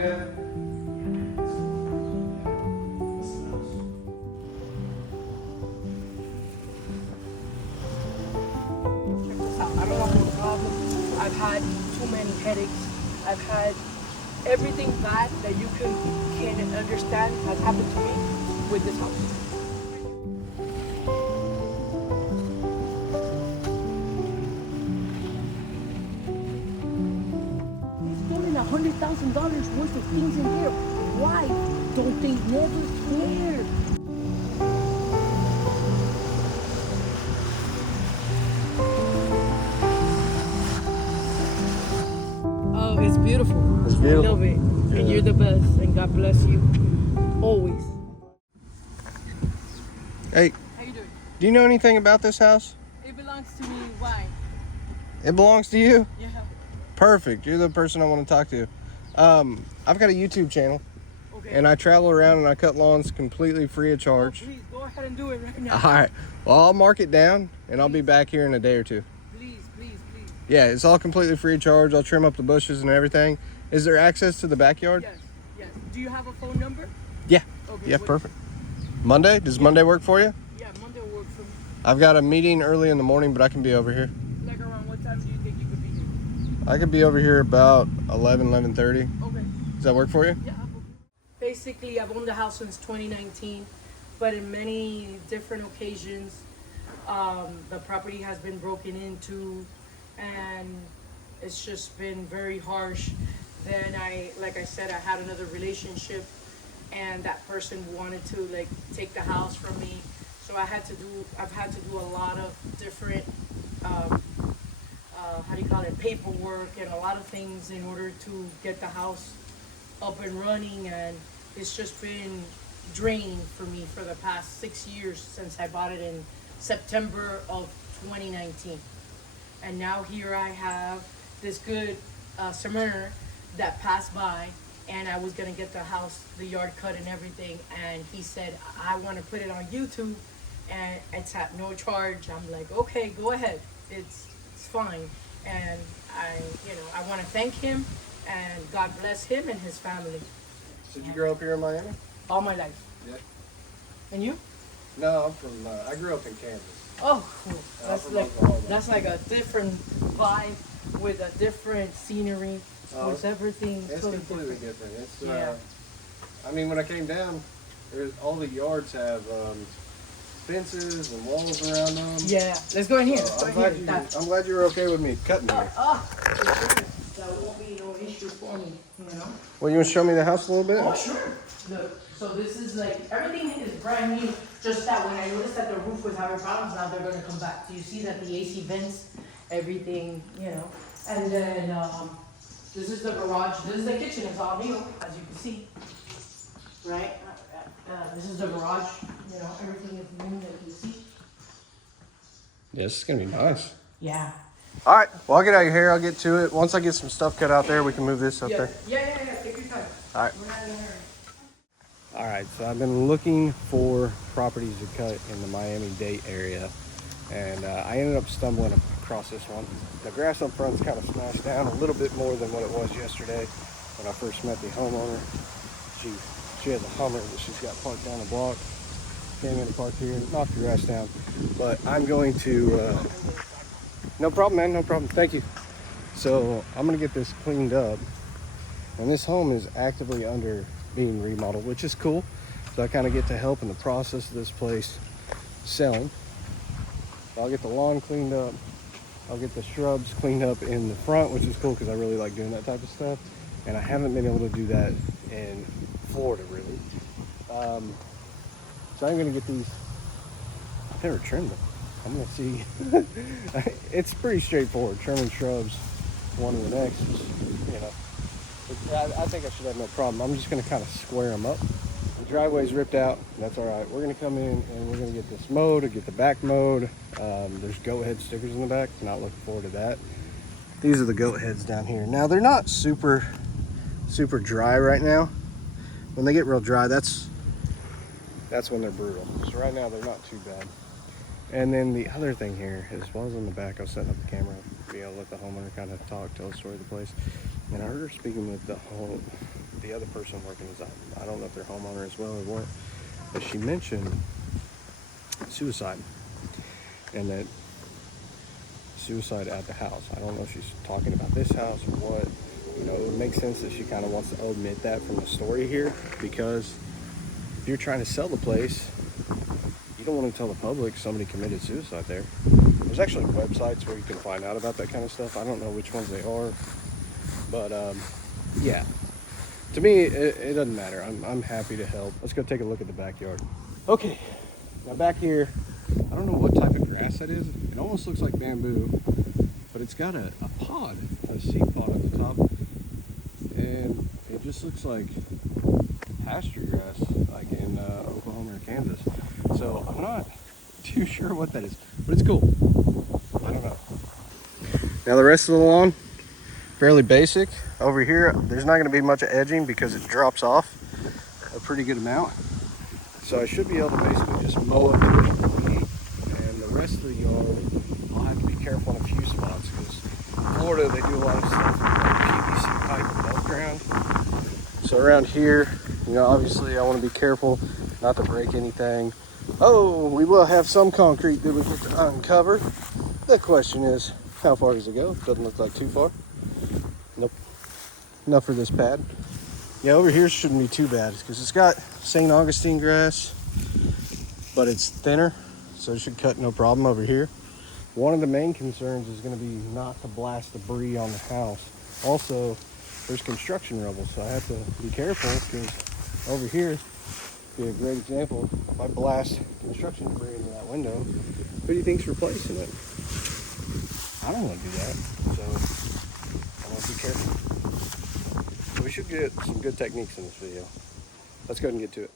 good. Check this out. I don't have no problem. I've had too many headaches. I've had everything bad that you can understand has happened to me with this house. They're storing $100,000 worth of things in there. Why don't they never care? Oh, it's beautiful. It's beautiful. I love it. And you're the best. And God bless you. Always. Hey, How you doing? do you know anything about this house? It belongs to me. Why? It belongs to you? Yeah. Perfect. You're the person I want to talk to. I've got a YouTube channel, Okay. and I travel around and I cut lawns completely free of charge. Oh, please go ahead and do it right now. All right. Well, I'll mark it down, and I'll be back here in a day or two. Please, please, please. Yeah, it's all completely free of charge. I'll trim up the bushes and everything. Is there access to the backyard? Yes, yes. Do you have a phone number? Yeah. Okay. Yeah, what- perfect. Monday? Does Monday work for you? Yeah, Monday will work for me. I've got a meeting early in the morning, but I can be over here. Like around what time do you think you could be here? I could be over here about 11:30. Okay. Does that work for you? Yeah. Basically, I've owned the house since 2019, but in many different occasions, the property has been broken into, and it's just been very harsh. Then like I said, I had another relationship, and that person wanted to like take the house from me. So I've had to do a lot of different, how do you call it, paperwork and a lot of things in order to get the house up and running, and it's just been draining for me for the past 6 years since I bought it in September of 2019. And now here I have this good summer that passed by, and I was gonna get the yard cut and everything, and he said, I wanna put it on YouTube, and it's at no charge. I'm like, okay, go ahead, it's fine. And I wanna thank him, and God bless him and his family. Did you grow up here in Miami? All my life. Yeah. And you? No, I'm from. I grew up in Kansas. Oh, cool. from Oklahoma. That's like a different vibe with a different scenery. Oh, with everything It's totally completely different. different. It's. Yeah. I mean, when I came down, all the yards have fences and walls around them. Yeah. Let's go in here. So Let's go in here. I'm glad you're okay with me cutting here. That won't be no issue for me, you know? Well, you want to show me the house a little bit? Oh, sure. Look, so this is like, everything is brand new. Just that when I noticed that the roof was having problems, now they're gonna come back. Do you see that the AC vents, everything, you know? And then, this is the garage. This is the kitchen. It's all new, as you can see. Right? This is the garage. You know, everything is new that you see. Yeah, this is gonna be nice. Yeah. All right. Well, I'll get out of here. I'll get to it. Once I get some stuff cut out there, we can move this up Yeah. there. Yeah. Take your time. All right. We're not in a hurry. All right, so I've been looking for properties to cut in the Miami-Dade area, and I ended up stumbling across this one. The grass up front's kind of smashed down a little bit more than what it was yesterday when I first met the homeowner. She has a Hummer that she's got parked down the block. Came in to park here and knocked the grass down. But I'm going to, no problem, man, no problem, thank you. So I'm gonna get this cleaned up. And this home is actively under being remodeled, which is cool. So I kind of get to help in the process of this place selling. I'll get the lawn cleaned up. I'll get the shrubs cleaned up in the front, which is cool because I really like doing that type of stuff. And I haven't been able to do that in Florida, really. So I'm gonna get these. I've never trimmed them. I'm gonna see. It's pretty straightforward. Trimming shrubs, one to the next. Just, you know. I think I should have no problem. I'm just going to kind of square them up. The driveway's ripped out. That's all right. We're going to come in and we're going to get this mowed or get the back mowed. There's goat head stickers in the back. Not looking forward to that. These are the goat heads down here. Now, they're not super dry right now. When they get real dry, that's when they're brutal. So right now, they're not too bad. And then the other thing here is, while I was in the back, I was setting up the camera, be able to let the homeowner kind of talk, tell the story of the place. And I heard her speaking with the other person working inside. I don't know if they're homeowner as well or what, but she mentioned suicide, and that suicide at the house. I don't know if she's talking about this house or what. You know, it would make sense that she kind of wants to omit that from the story here, because if you're trying to sell the place, you don't want to tell the public somebody committed suicide there. There's actually websites where you can find out about that kind of stuff. I don't know which ones they are, but yeah. To me, it doesn't matter. I'm happy to help. Let's go take a look at the backyard. Okay, now back here, I don't know what type of grass that is. It almost looks like bamboo, but it's got a pod, a seed pod at the top, and it just looks like pasture grass, like in Oklahoma or Kansas. So I'm not too sure what that is, but it's cool. I don't know. Now the rest of the lawn, fairly basic. Over here, there's not going to be much edging because it drops off a pretty good amount. So I should be able to basically just mow up to it and the rest of the yard, I'll have to be careful in a few spots because in Florida they do a lot of stuff with like PVC pipe above ground. So around here, you know, obviously I want to be careful not to break anything. Oh, we will have some concrete that we get to uncover. The question is, how far does it go? Doesn't look like too far. Nope. Enough for this pad. Yeah, over here shouldn't be too bad because it's got St. Augustine grass, but it's thinner, so it should cut no problem over here. One of the main concerns is going to be not to blast debris on the house. Also, there's construction rubble, so I have to be careful because over here be a great example. If I blast construction debris into that window, who do you think's replacing it? I don't want to do that, so I want to be careful. So we should get some good techniques in this video. Let's go ahead and get to it.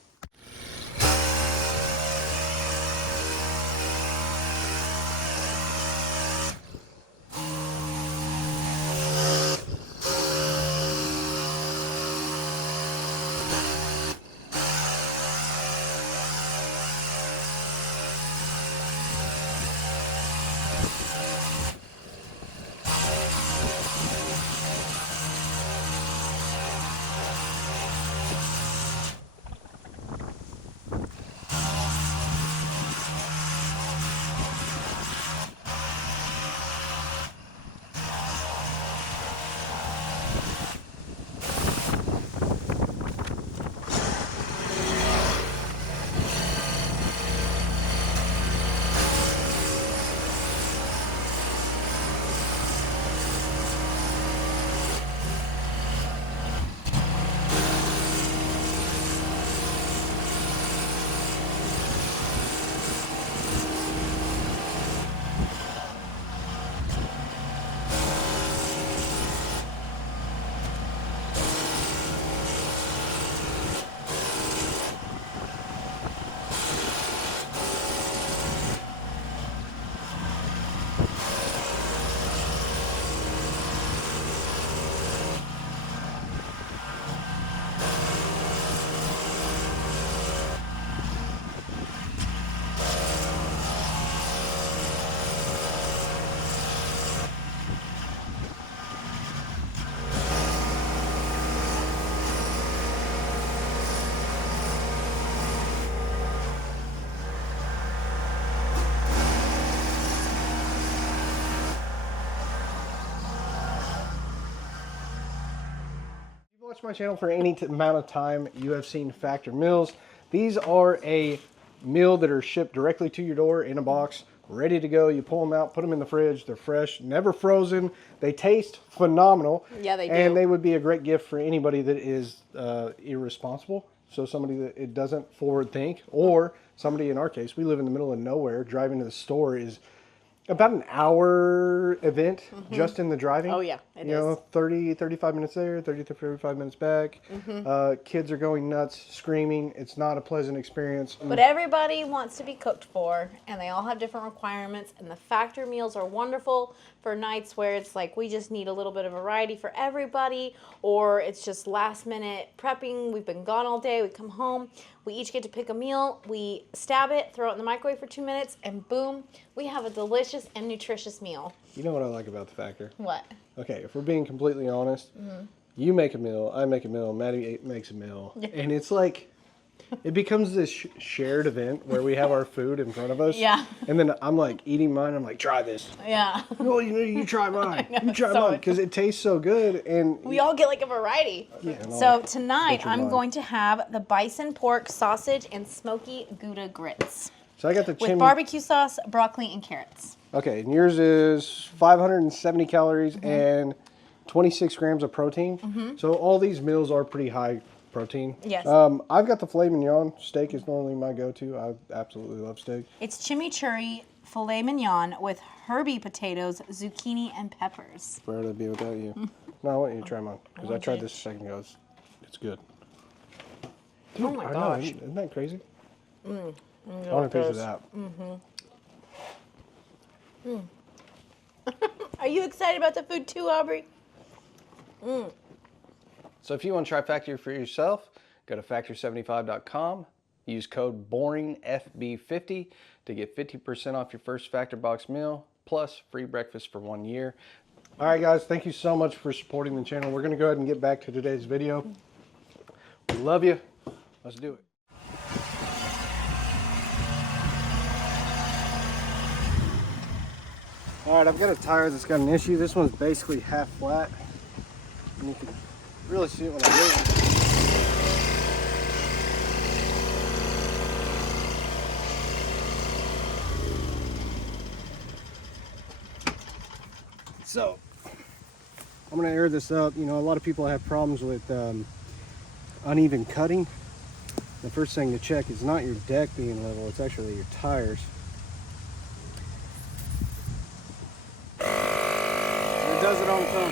Watch my channel for any amount of time, you have seen Factor meals. These are a meal that are shipped directly to your door in a box, ready to go. You pull them out, put them in the fridge. They're fresh, never frozen. They taste phenomenal. Yeah, they do. And they would be a great gift for anybody that is irresponsible. So somebody that it doesn't forward think, or somebody in our case, we live in the middle of nowhere. Driving to the store is about an hour event just in the driving. Oh, yeah, it you know, is. 30, 35 minutes there, 30 to 35 minutes back. Kids are going nuts, screaming. It's not a pleasant experience. But everybody wants to be cooked for, and they all have different requirements, and the factor meals are wonderful for nights where it's like we just need a little bit of variety for everybody, or it's just last minute prepping. We've been gone all day, we come home, we each get to pick a meal, we stab it, throw it in the microwave for 2 minutes, and boom, we have a delicious delicious and nutritious meal. You know what I like about the Factor? What? Okay, if we're being completely honest, you make a meal, I make a meal, Maddie makes a meal, and it's like, it becomes this shared event where we have our food in front of us. Yeah. And then I'm like eating mine. I'm like, try this. Yeah. No, you try mine. You try so mine because it tastes so good. And we all get like a variety. yeah, So tonight butcher I'm mine. going to have the bison pork sausage and smoky Gouda grits So I got the with chimney. barbecue sauce, broccoli, and carrots. Okay, and yours is 570 calories and 26 grams of protein. So all these meals are pretty high protein. Yes. I've got the filet mignon. Steak is normally my go-to. I absolutely love steak. It's chimichurri filet mignon with Herbie potatoes, zucchini, and peppers. Where would it be without you? No, I want you to try mine because I tried this a second ago. It's good. Oh my I know, gosh. isn't that crazy? I want a piece of that. Are you excited about the food too, Aubrey? So if you want to try Factor for yourself, go to factor75.com. Use code BORINGFB50 to get 50% off your first Factor Box meal, plus free breakfast for 1 year. All right, guys, thank you so much for supporting the channel. We're going to go ahead and get back to today's video. We love you. Let's do it. All right, I've got a tire that's got an issue. This one's basically half flat. And you can really see it when I move. So, I'm gonna air this up. You know, a lot of people have problems with uneven cutting. The first thing to check is not your deck being level, it's actually your tires. It does it on its own.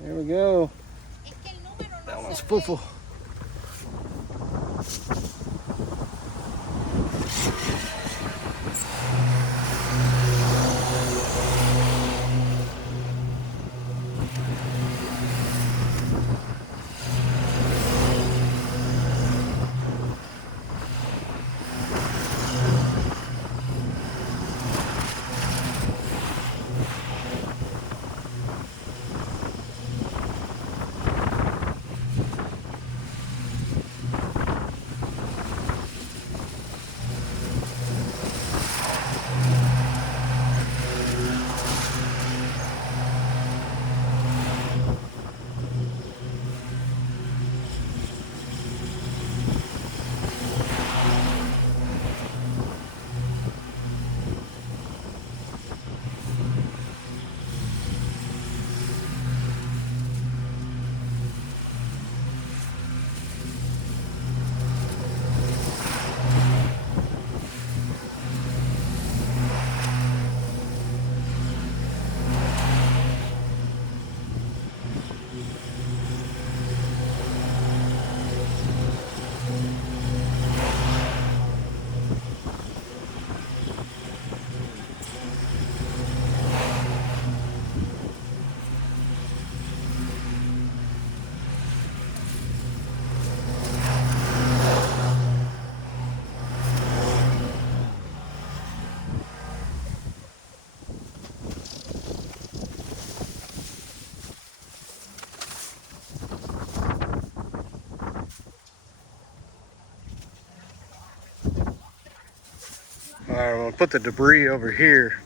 There we go. That one's full. Alright, I'm gonna put the debris over here.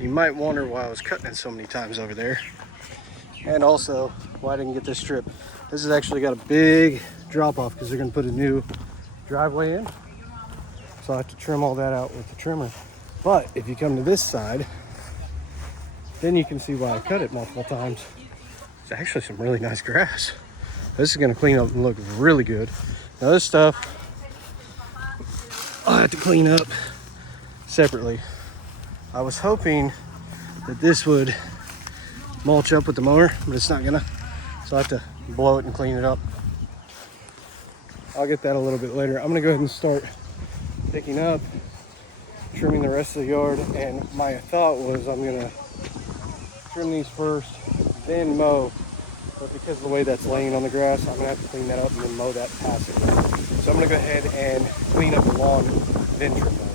You might wonder why I was cutting it so many times over there. And also, why I didn't get this strip. This has actually got a big drop off because they're gonna put a new driveway in. So I have to trim all that out with the trimmer. But if you come to this side, then you can see why I cut it multiple times. It's actually some really nice grass. This is gonna clean up and look really good. Now this stuff, I'll have to clean up separately. I was hoping that this would mulch up with the mower, but it's not gonna. So I have to blow it and clean it up. I'll get that a little bit later. I'm gonna go ahead and start picking up, trimming the rest of the yard. And my thought was I'm gonna trim these first, then mow. But because of the way that's laying on the grass, I'm gonna have to clean that up and then mow that past it. So I'm gonna go ahead and clean up the lawn, then trim those.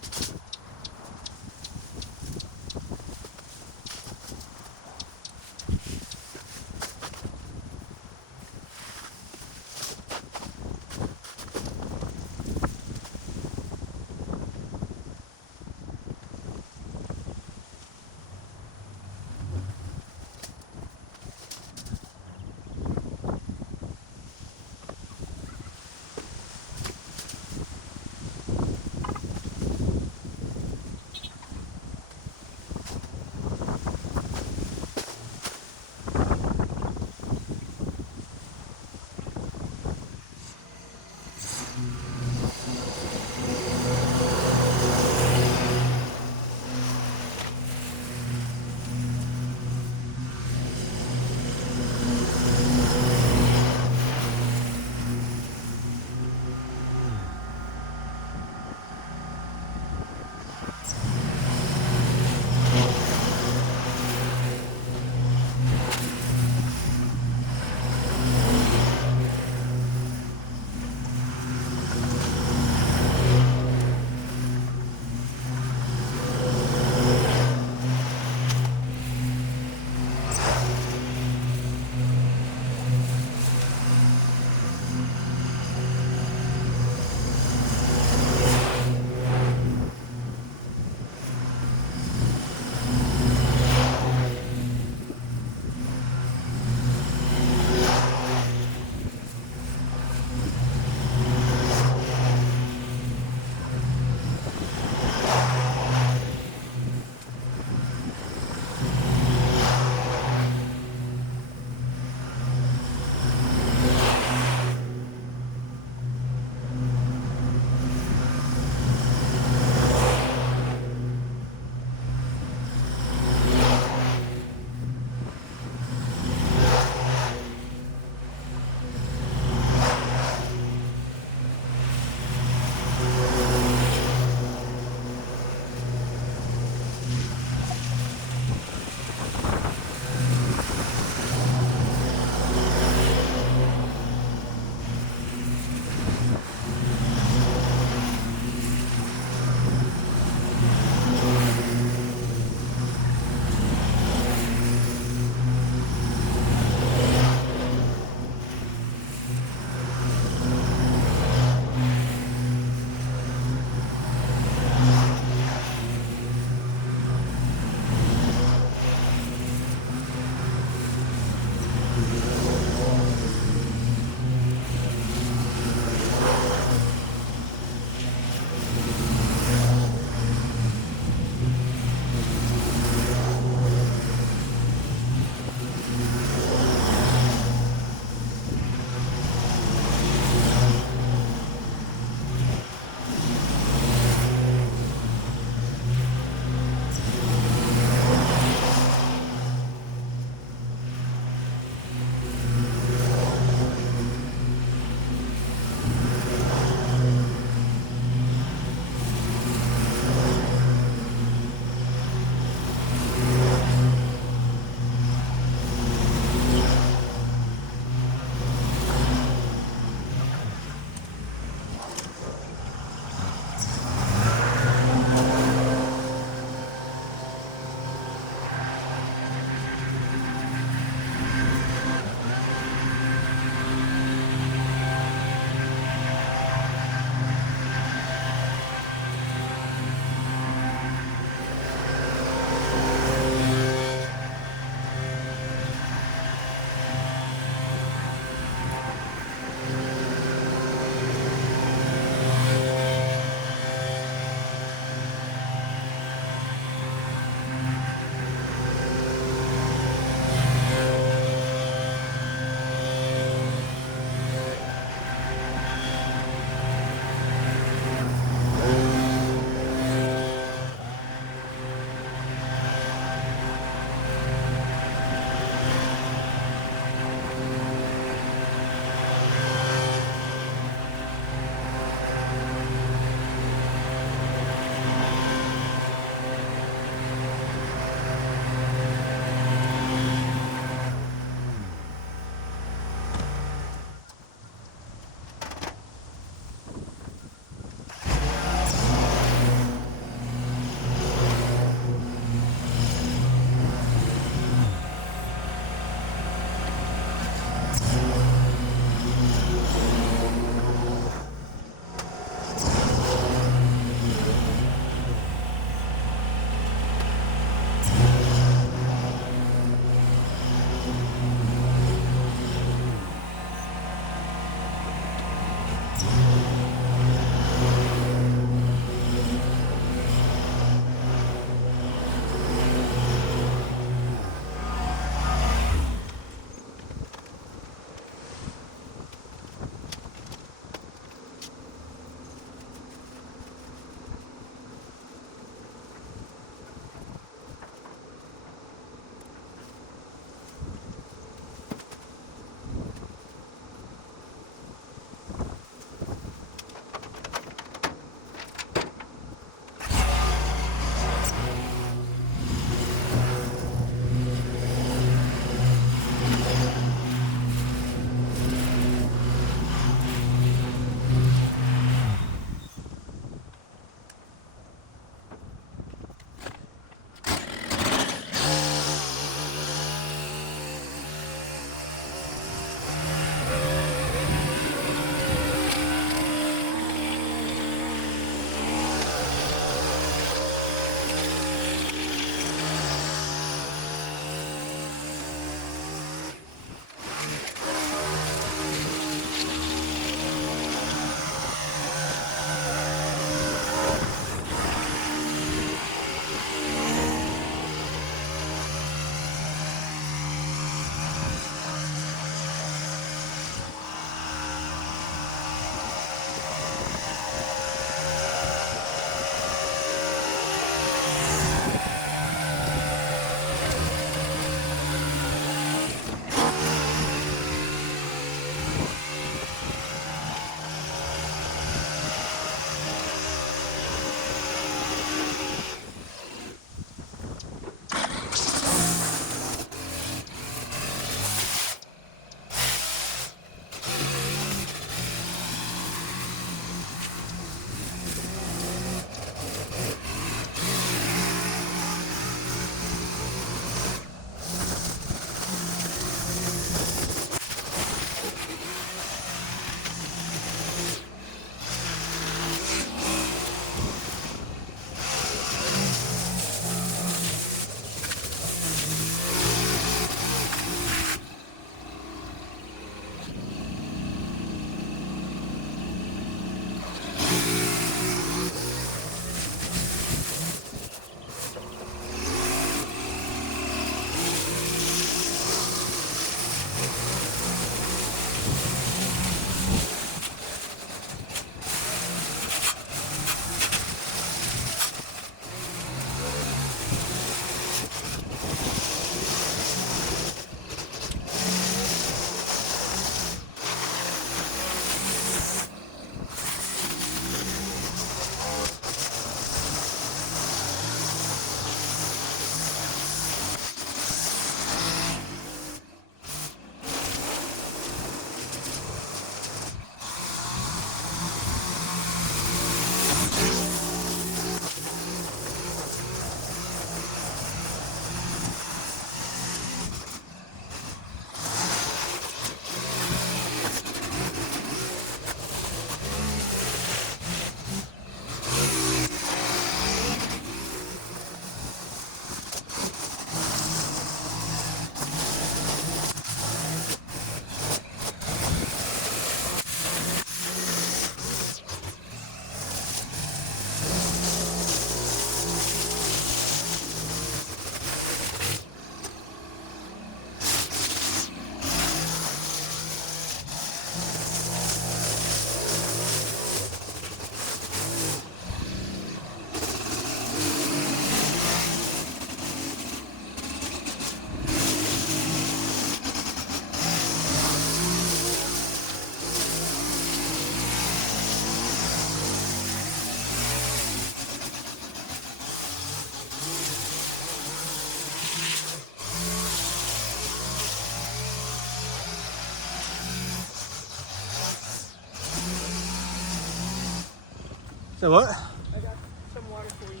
Hey, what? I got some water for you.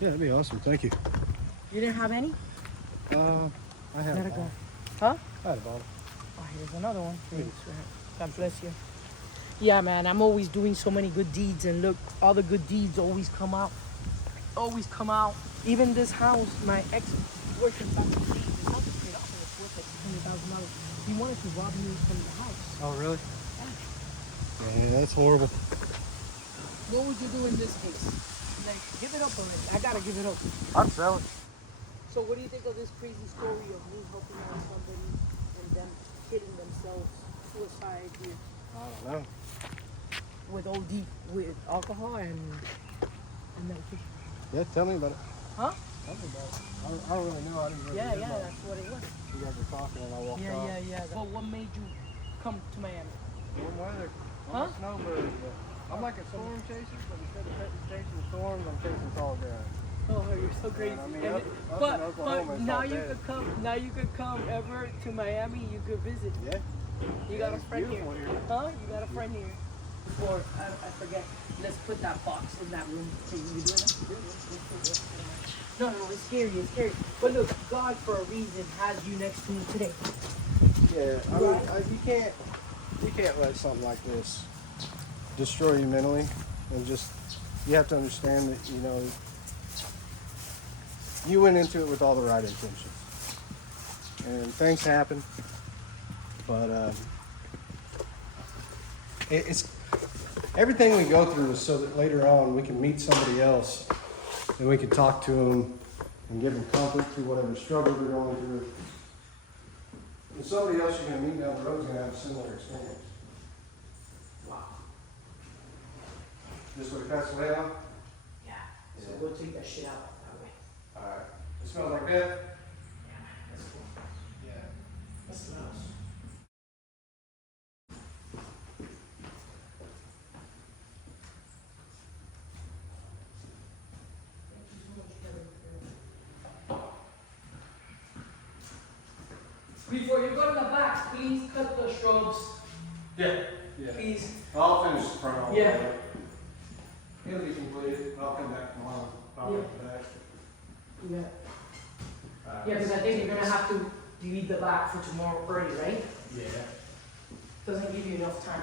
Yeah, that'd be awesome. Thank you. You didn't have any? I had Let a it go. bottle. Huh? I had a bottle. Oh, here's another one. God bless you. Yeah, man, I'm always doing so many good deeds, and look, all the good deeds always come out. Always come out. Even this house, my ex-boyfriend back in the day, this house is paid off and it's worth like $100,000. He wanted to rob me from the house. Oh, really? Yeah, that's horrible. What would you do in this case? Like, give it up already. I gotta give it up. I'd sell it. So what do you think of this crazy story of me helping out somebody and them killing themselves, suicide I don't know. with OD, with alcohol and medication? Yeah, tell me about it. Huh? Tell me about it. I don't really know. I didn't really Yeah, hear yeah, about it. that's what it was. You guys were talking and I walked Yeah, off. yeah, yeah. But what made you come to Miami? Warm weather. Huh? I'm a snowbird. I'm like a storm chaser, but instead of chasing storms, I'm chasing tall guys. Oh, you're so crazy. I mean, And- up in but Oklahoma, it's now all you dead. could come. Now you could come ever to Miami. You could visit. Yeah. You got a it's friend here. beautiful here. Huh? You got a friend here. Before I forget, let's put that box in that room. So you can do it. No, it's scary. It's scary. But look, God for a reason has you next to me today. Yeah, I mean, you can't let something like this destroy you mentally, and just you have to understand that you went into it with all the right intentions, and things happen, but it's everything we go through is so that later on we can meet somebody else and we can talk to them and give them comfort through whatever struggle they're going through. And somebody else you're going to meet down the road is going to have a similar experience. Wow. This way cuts away out? Yeah. So we'll take that shit out that way. Alright. It smells like that? Yeah, that's cool. Yeah. That smells. Before you go to the back, please cut the shrubs. Yeah. Yeah. Please. I'll finish the front all the Yeah. way. It'll be completed. I'll come back tomorrow. I'll Yeah. get back. Yeah. Yeah, because I think you're gonna have to delete the back for tomorrow early, right? Yeah. Doesn't give you enough time.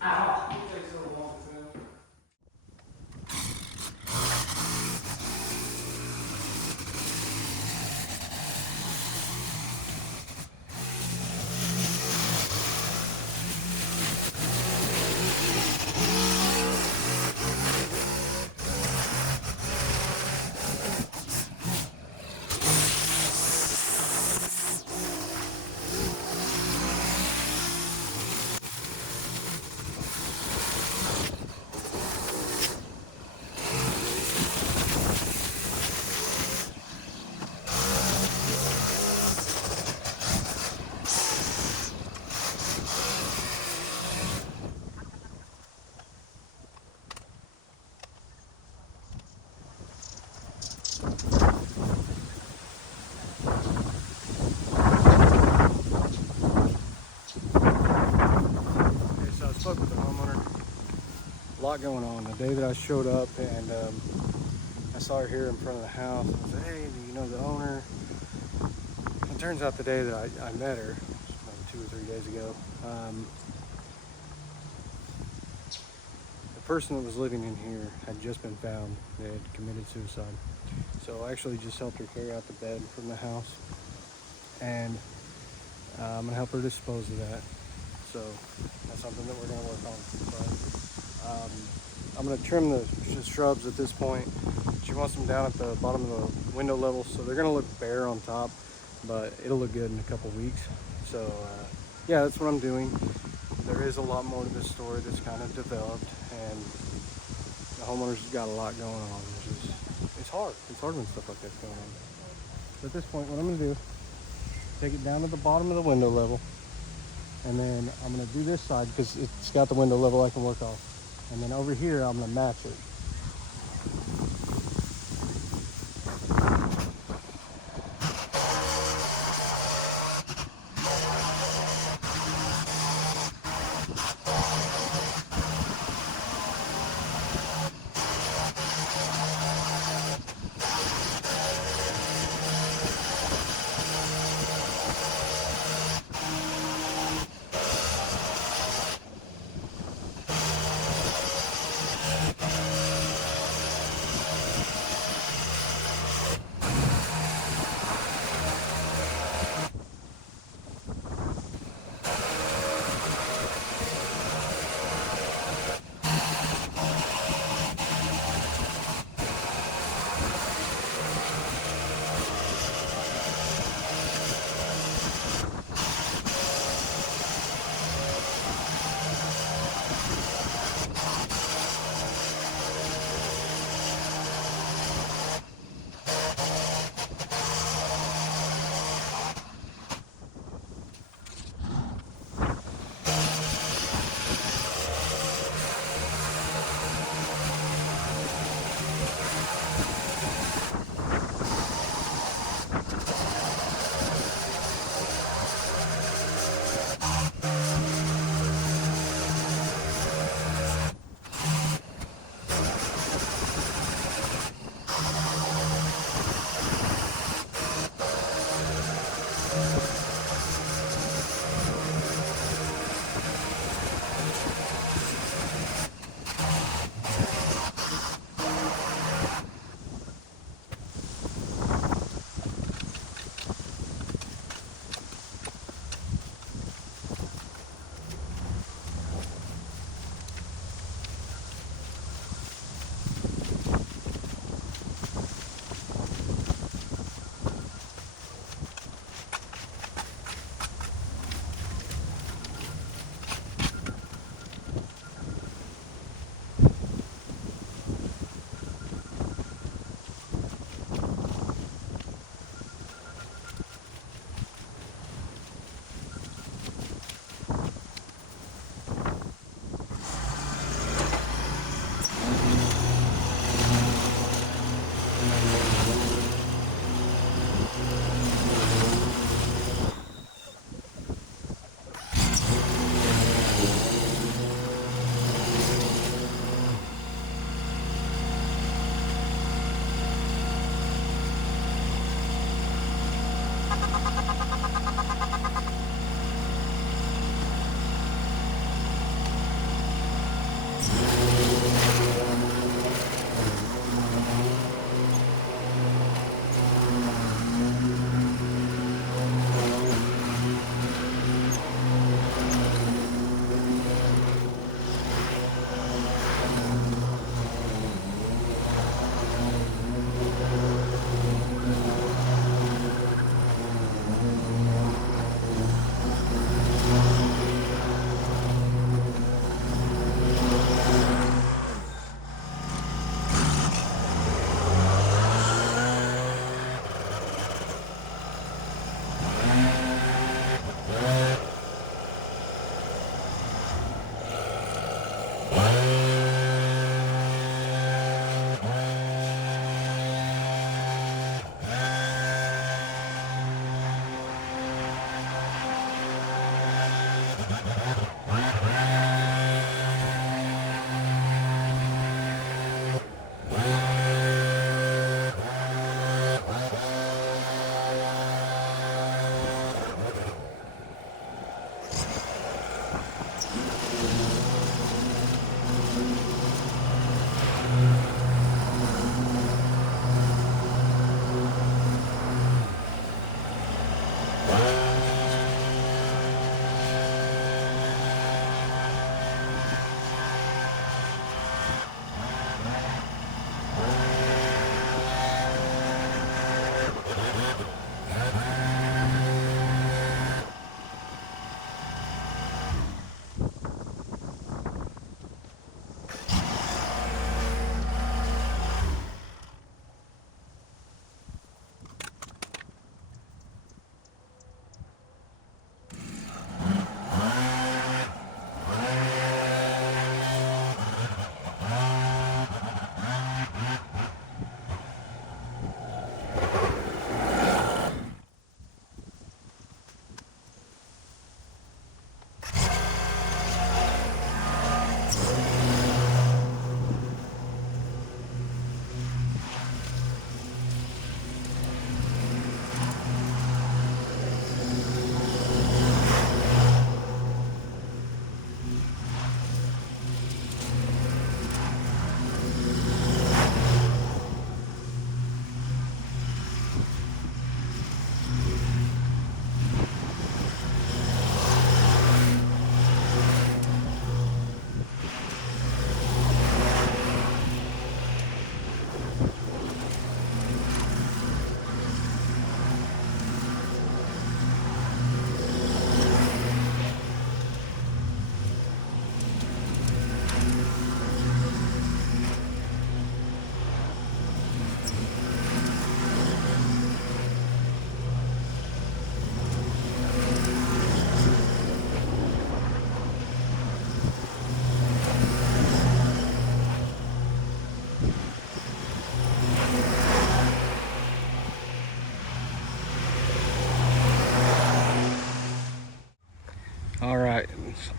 At all. It takes a little longer too. Okay, so I spoke with the homeowner. A lot going on. The day that I showed up and I saw her here in front of the house, I said, hey, do you know the owner? It turns out the day that I met her, like 2 or 3 days ago, the person that was living in here had just been found. They had committed suicide. So I actually just helped her carry out the bed from the house. And I'm gonna help her dispose of that. So that's something that we're gonna work on. But I'm gonna trim the shrubs at this point. She wants them down at the bottom of the window level, so they're gonna look bare on top, but it'll look good in a couple weeks. So yeah, that's what I'm doing. There is a lot more to this story that's kind of developed, and the homeowner's got a lot going on, which is it's hard. It's hard when stuff like that's going on. So at this point, what I'm gonna do, take it down to the bottom of the window level, and then I'm gonna do this side because it's got the window level I can work off. And then over here, I'm gonna match it.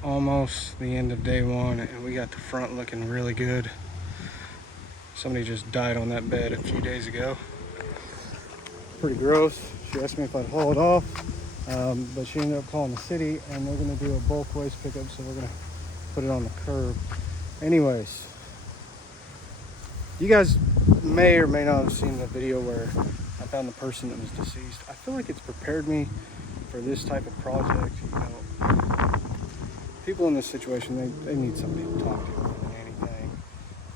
almost the end of day one, and we got the front looking really good. Somebody just died on that bed a few days ago. Pretty gross. She asked me if I'd haul it off, but she ended up calling the city, and they're gonna do a bulk waste pickup, so we're gonna put it on the curb. Anyways, you guys may or may not have seen the video where I found the person that was deceased. I feel like it's prepared me for this type of project. You know, people in this situation, they need somebody to talk to more than anything.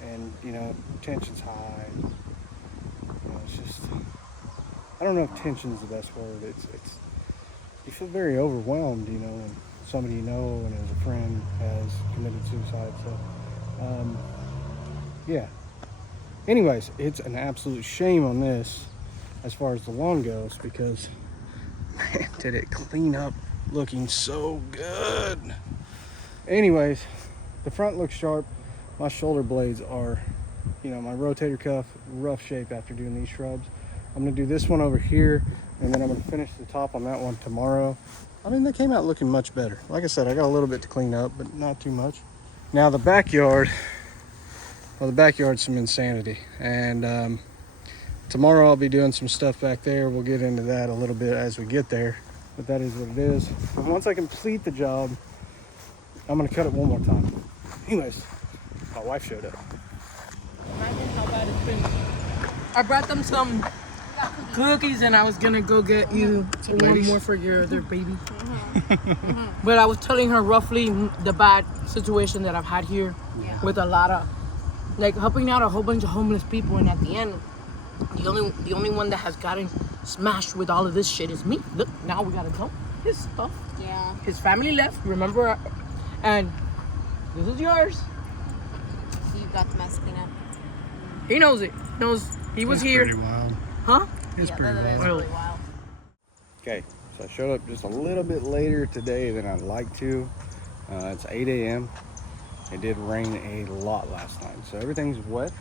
And, you know, tension's high. You know, it's just, I don't know if tension's the best word. It's you feel very overwhelmed, you know, when somebody you know and as a friend has committed suicide. So, yeah. Anyways, it's an absolute shame on this as far as the lawn goes, because man, did it clean up looking so good. Anyways, the front looks sharp. My shoulder blades are, you know, my rotator cuff, rough shape after doing these shrubs. I'm gonna do this one over here, and then I'm gonna finish the top on that one tomorrow. I mean, they came out looking much better. Like I said, I got a little bit to clean up, but not too much. Now the backyard, well, the backyard's some insanity. And tomorrow I'll be doing some stuff back there. We'll get into that a little bit as we get there, but that is what it is. And once I complete the job, I'm gonna cut it one more time. Anyways, my wife showed up. Imagine how bad it's been. I brought them some cookies, and I was gonna go get you one more for your other baby. But I was telling her roughly the bad situation that I've had here, with a lot of, like, helping out a whole bunch of homeless people, and at the end, the only one that has gotten smashed with all of this shit is me. Look, now we gotta dump his stuff. Yeah. His family left, remember, and this is yours. So you got the mess clean up. He knows it. Knows he was here. Pretty wild. Huh? It's pretty that is wild. really wild. Okay, so I showed up just a little bit later today than I'd like to. It's 8 a.m. It did rain a lot last night, so everything's wet,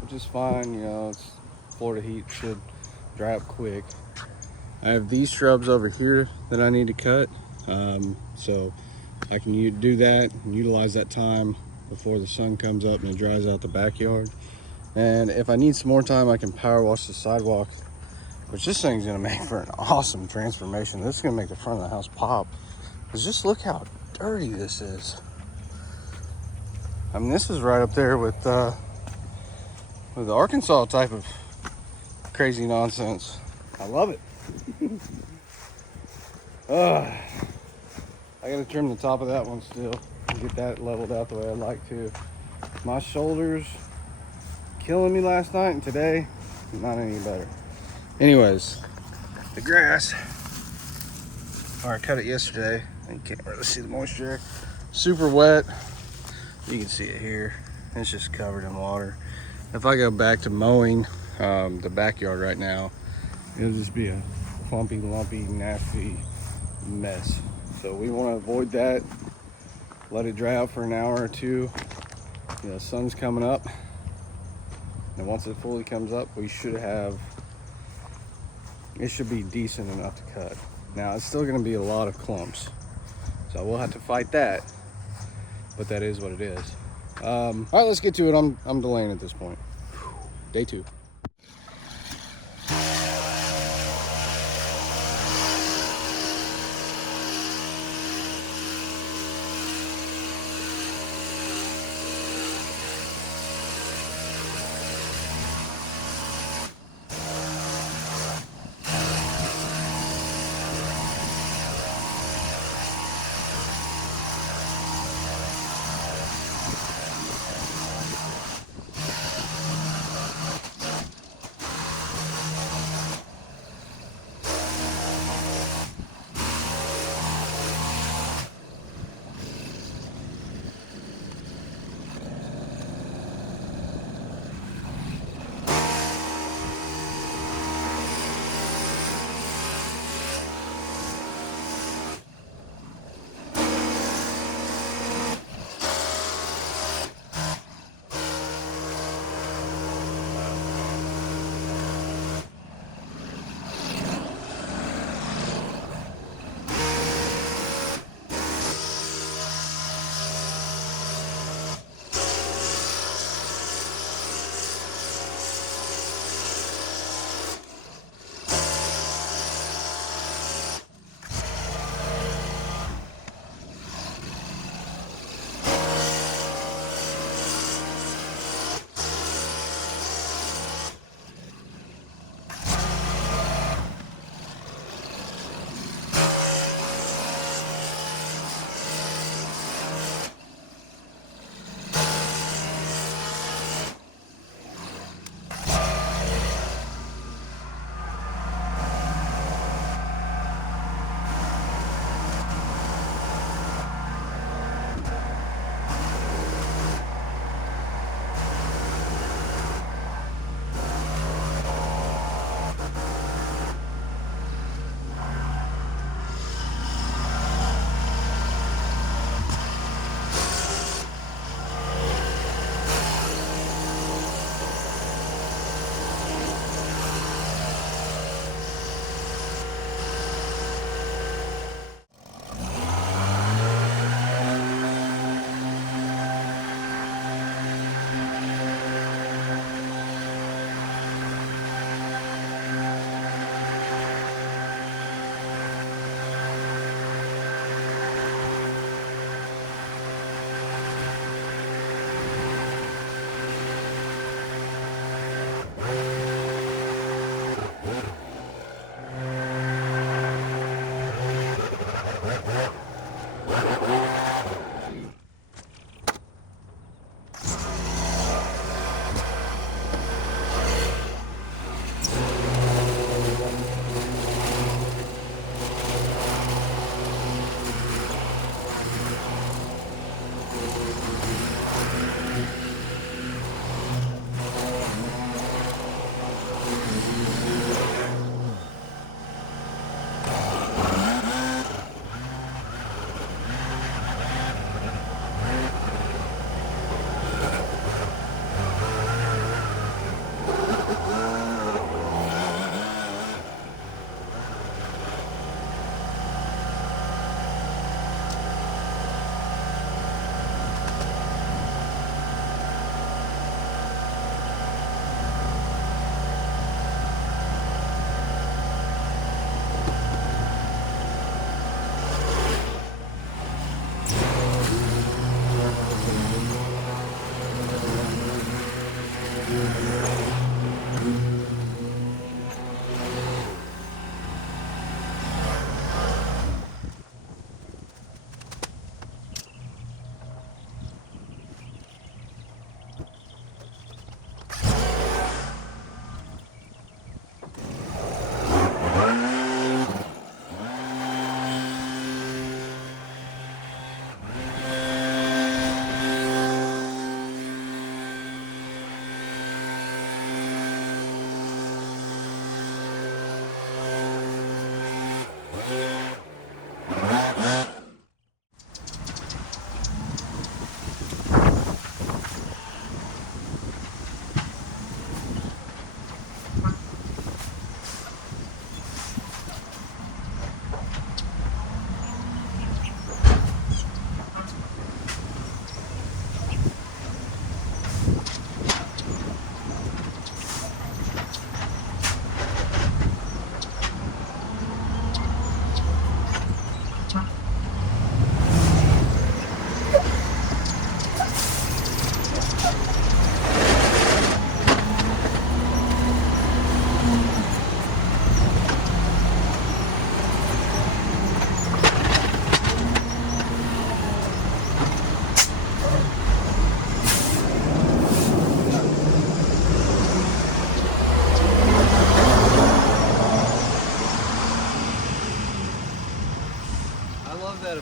which is fine. You know, it's Florida heat, should dry up quick. I have these shrubs over here that I need to cut, so I can do that and utilize that time before the sun comes up and it dries out the backyard. And if I need some more time, I can power wash the sidewalk, which this thing's gonna make for an awesome transformation. This is gonna make the front of the house pop. Because just look how dirty this is. I mean, this is right up there with the Arkansas type of crazy nonsense. I love it. I gotta trim the top of that one still and get that leveled out the way I'd like to. My shoulders killing me last night, and today not any better. Anyways, the grass, I cut it yesterday. You can't really see the moisture. Super wet. You can see it here. It's just covered in water. If I go back to mowing the backyard right now, it'll just be a clumpy, lumpy, nasty mess. So we want to avoid that. Let it dry out for an hour or two. You know, the sun's coming up. And once it fully comes up, it should be decent enough to cut. Now, it's still going to be a lot of clumps, so we'll have to fight that, but that is what it is. All right, let's get to it. I'm delaying at this point. Day 2.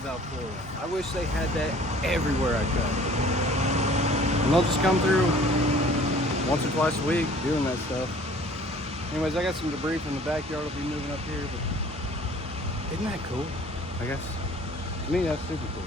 about Florida. I wish they had that everywhere I cut. And they'll just come through once or twice a week doing that stuff. Anyways, I got some debris from the backyard. I'll be moving up here, but isn't that cool? I guess to me that's super cool.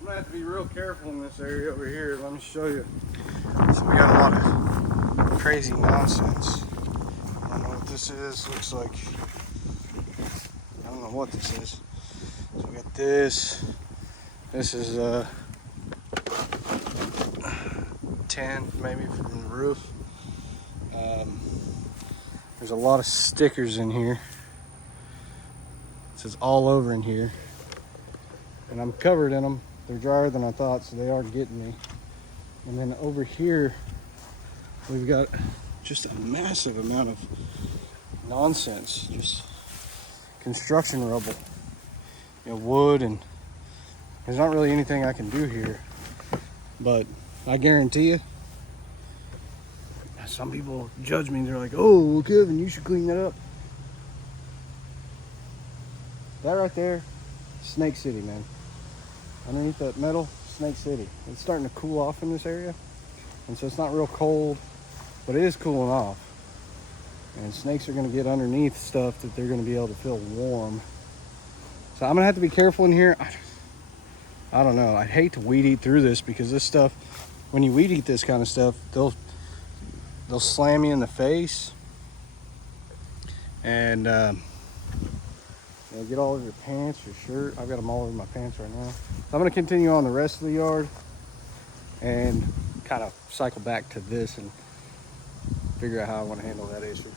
I'm gonna have to be real careful in this area over here. Let me show you. So we got a lot of crazy nonsense. I don't know what this is. Looks like, I don't know what this is. So we got this. This is a tin maybe from the roof. There's a lot of stickers in here. It says all over in here. And I'm covered in them. They're drier than I thought, so they are getting me. And then over here, we've got just a massive amount of nonsense, just construction rubble, you know, wood, and there's not really anything I can do here. But I guarantee you, some people judge me. They're like, "Oh, well, Kevin, you should clean that up." That right there, Snake City, man. Underneath that metal, Snake City. It's starting to cool off in this area, and so it's not real cold, but it is cooling off. And snakes are going to get underneath stuff that they're going to be able to feel warm. So I'm going to have to be careful in here. I don't know. I'd hate to weed eat through this, because this stuff, when you weed eat this kind of stuff, they'll slam you in the face, and they'll get all over your pants, your shirt. I've got them all over my pants right now. So I'm going to continue on the rest of the yard and kind of cycle back to this and figure out how I want to handle that issue.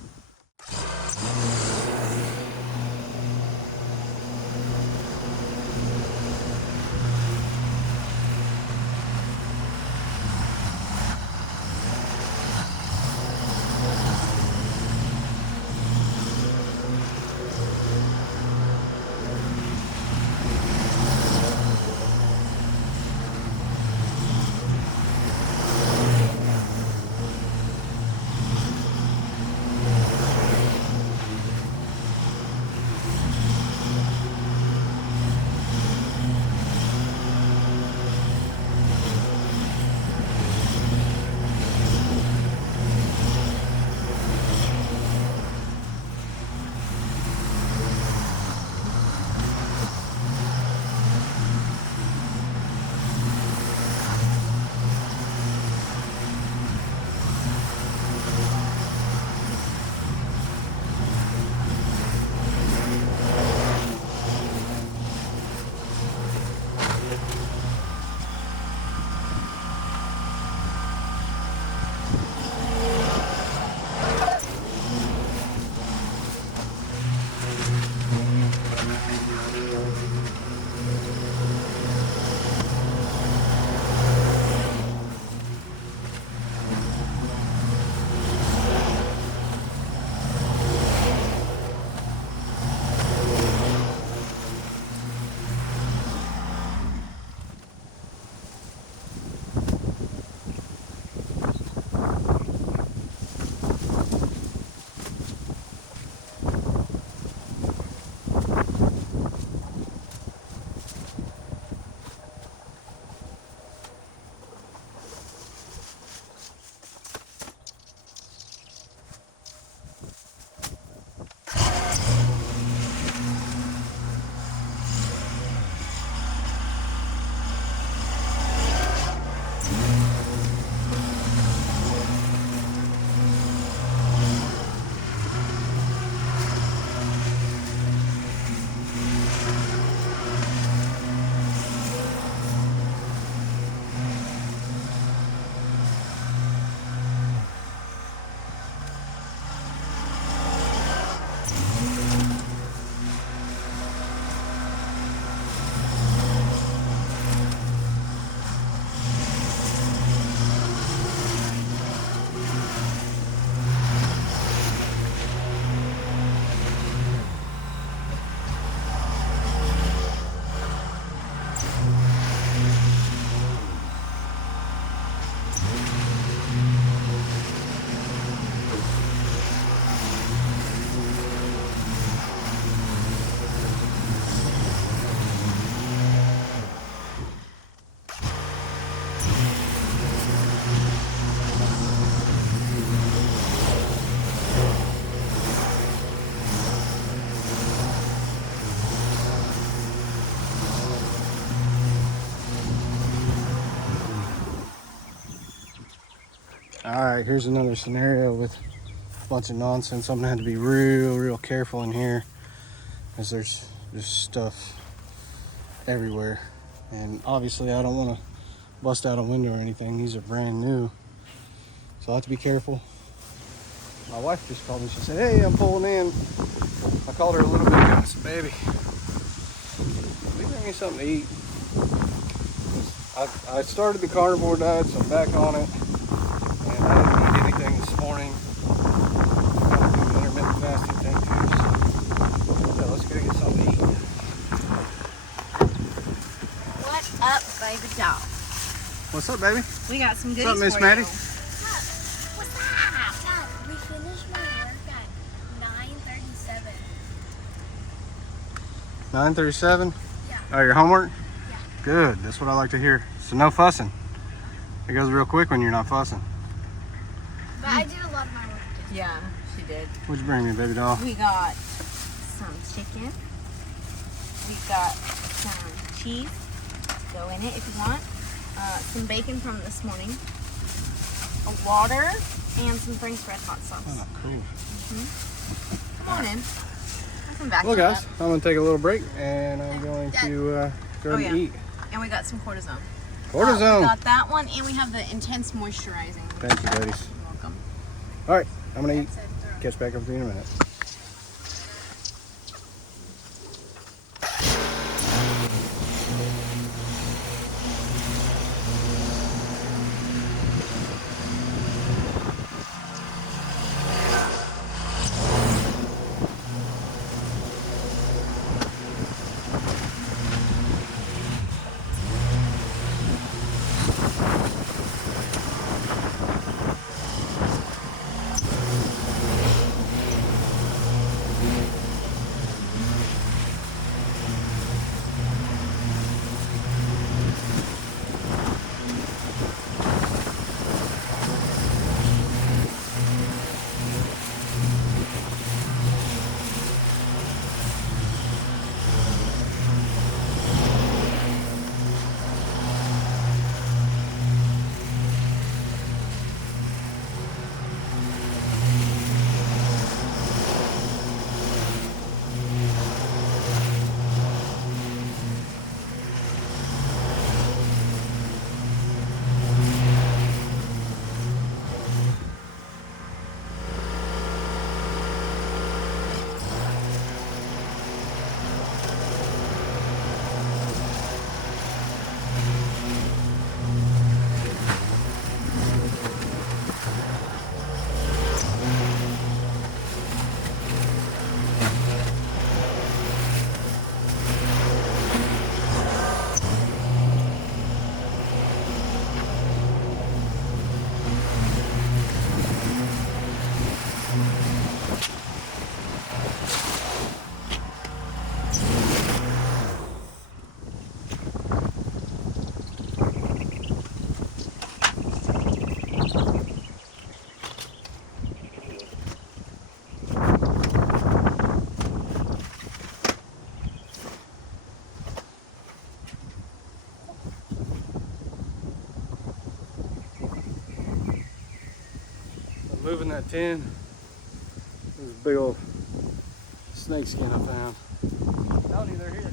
right, here's another scenario with a bunch of nonsense. I'm gonna have to be real careful in here, because there's just stuff everywhere. And obviously I don't want to bust out a window or anything. These are brand new, so I have to be careful. My wife just called me. She said, hey, I'm pulling in. I called her a little bit ago. I said, baby, will you bring me something to eat? I started the carnivore diet, so I'm back on it. And I didn't eat anything this morning. I'm doing intermittent fasting thing too. So yeah, let's go get something to eat. What's up, baby doll? What's up, baby? We got some goodies What's up, Miss for Maddie? you. What's that? Dad, we finished my work at 9:37. 9:37? Yeah. Oh, your homework? Yeah. Good, that's what I like to hear. So no fussing. It goes real quick when you're not fussing. But I did a lot of my work too. Yeah, she did. What'd you bring me, baby doll? We got some chicken. We got some cheese. Go in it if you want. Some bacon from this morning. A water and some Frank's Red Hot sauce. Oh, cool. Come on in. I'll come back. Well, to guys, that. I'm going to take a little break, and I'm going to go Oh, and yeah. eat. And we got some cortisone. We Cortisone. got that one, and we have the intense moisturizing. Thank you, ladies. You're welcome. All right, I'm going to eat. Said throw. Catch back up with you in a minute. Moving that tin. There's a big old snake skin I found. Howdy, they're here.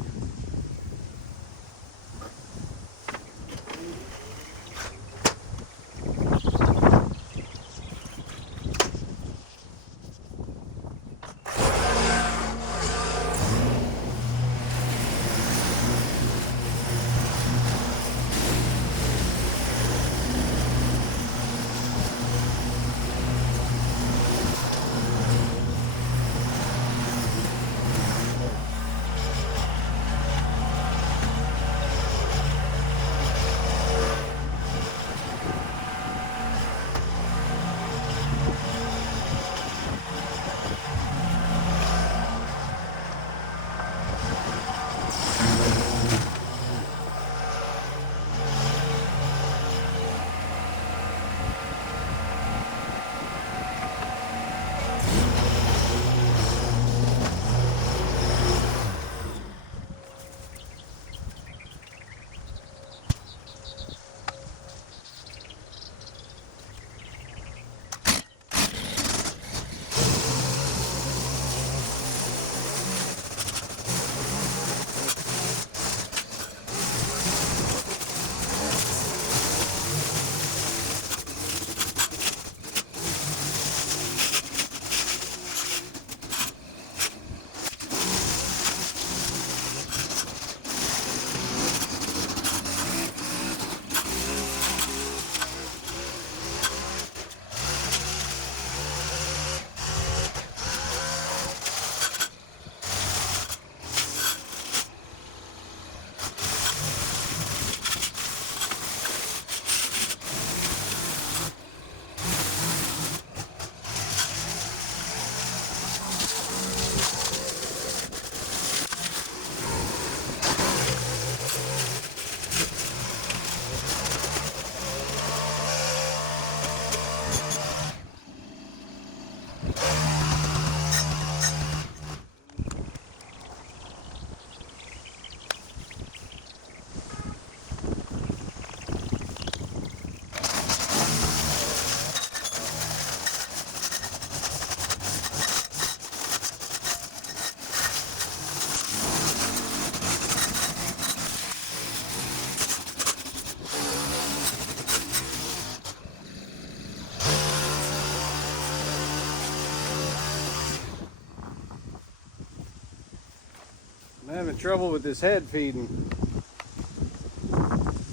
I'm having trouble with this head feeding.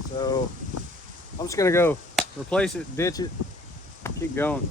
So I'm just gonna go replace it, ditch it, keep going.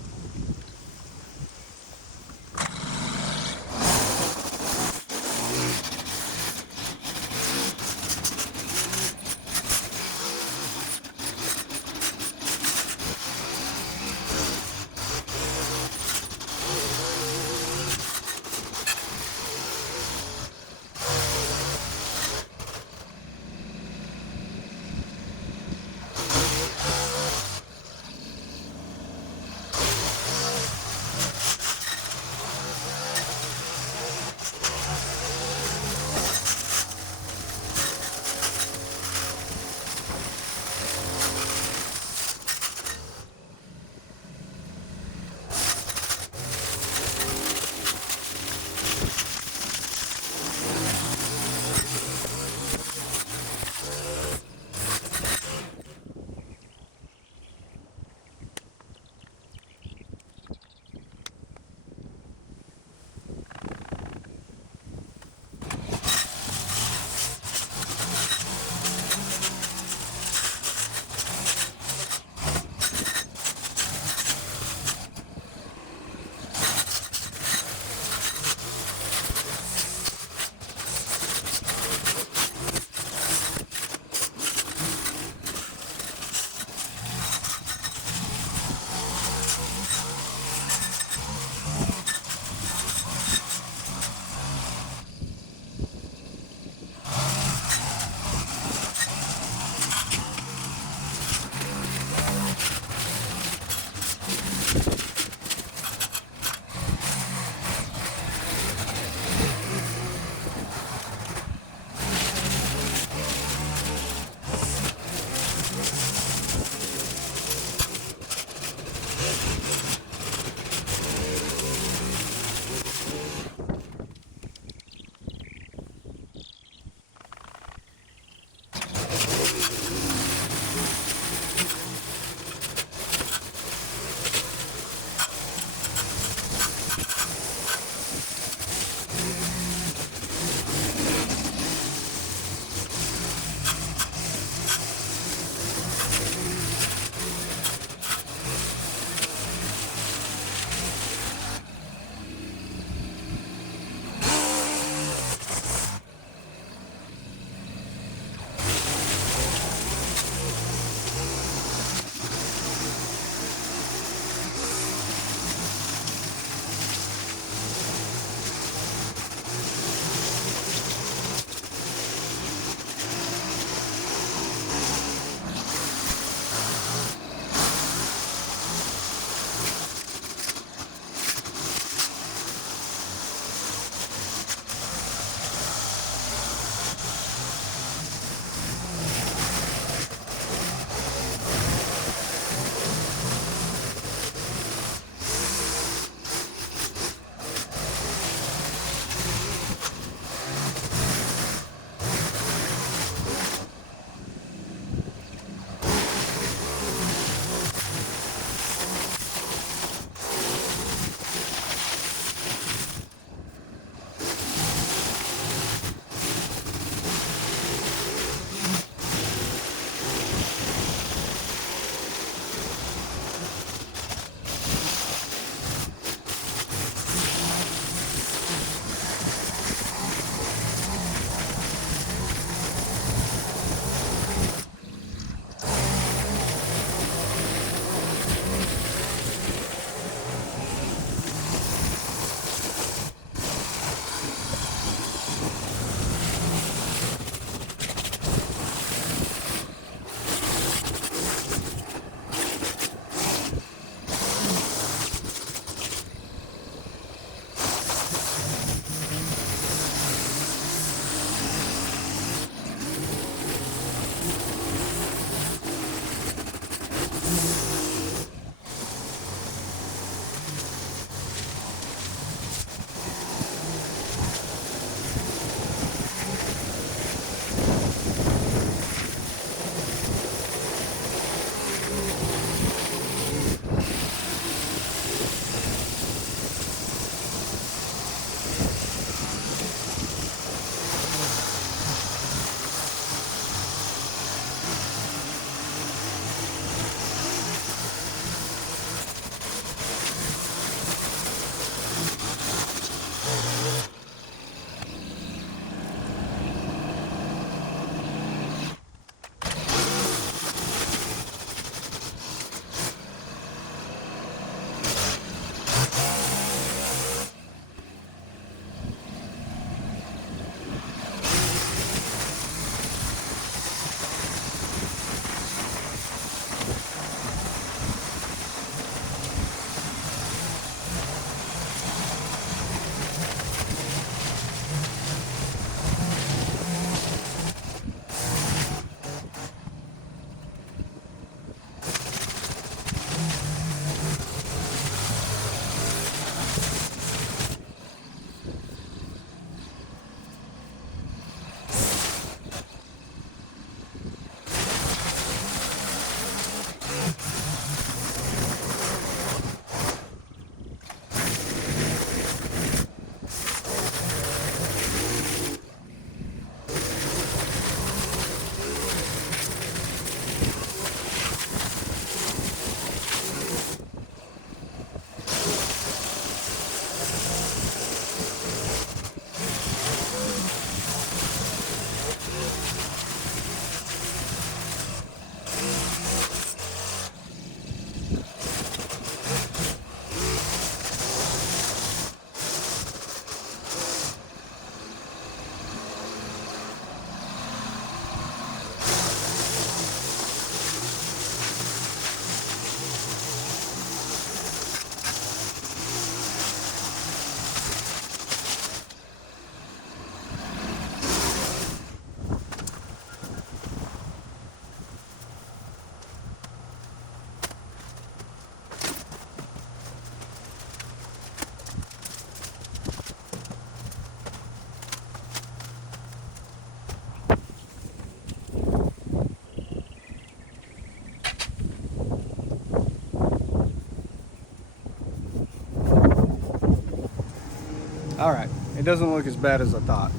All right, it doesn't look as bad as I thought.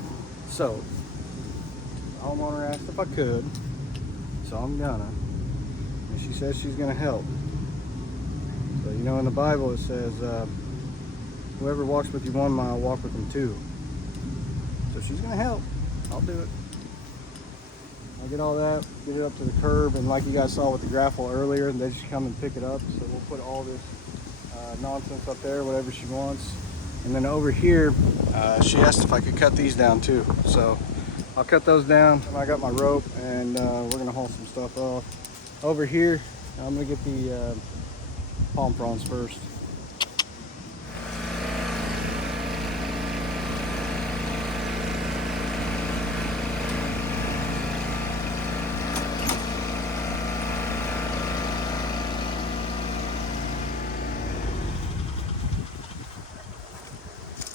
So, the homeowner asked if I could, so I'm gonna. And she says she's gonna help. So, you know, in the Bible it says, whoever walks with you 1 mile, walk with them 2. So she's gonna help. I'll do it. I'll get all that, get it up to the curb, and like you guys saw with the gravel earlier, they just come and pick it up. So we'll put all this nonsense up there, whatever she wants. And then over here, she asked if I could cut these down too. So I'll cut those down. I got my rope, and we're gonna haul some stuff off. Over here, I'm gonna get the palm fronds first.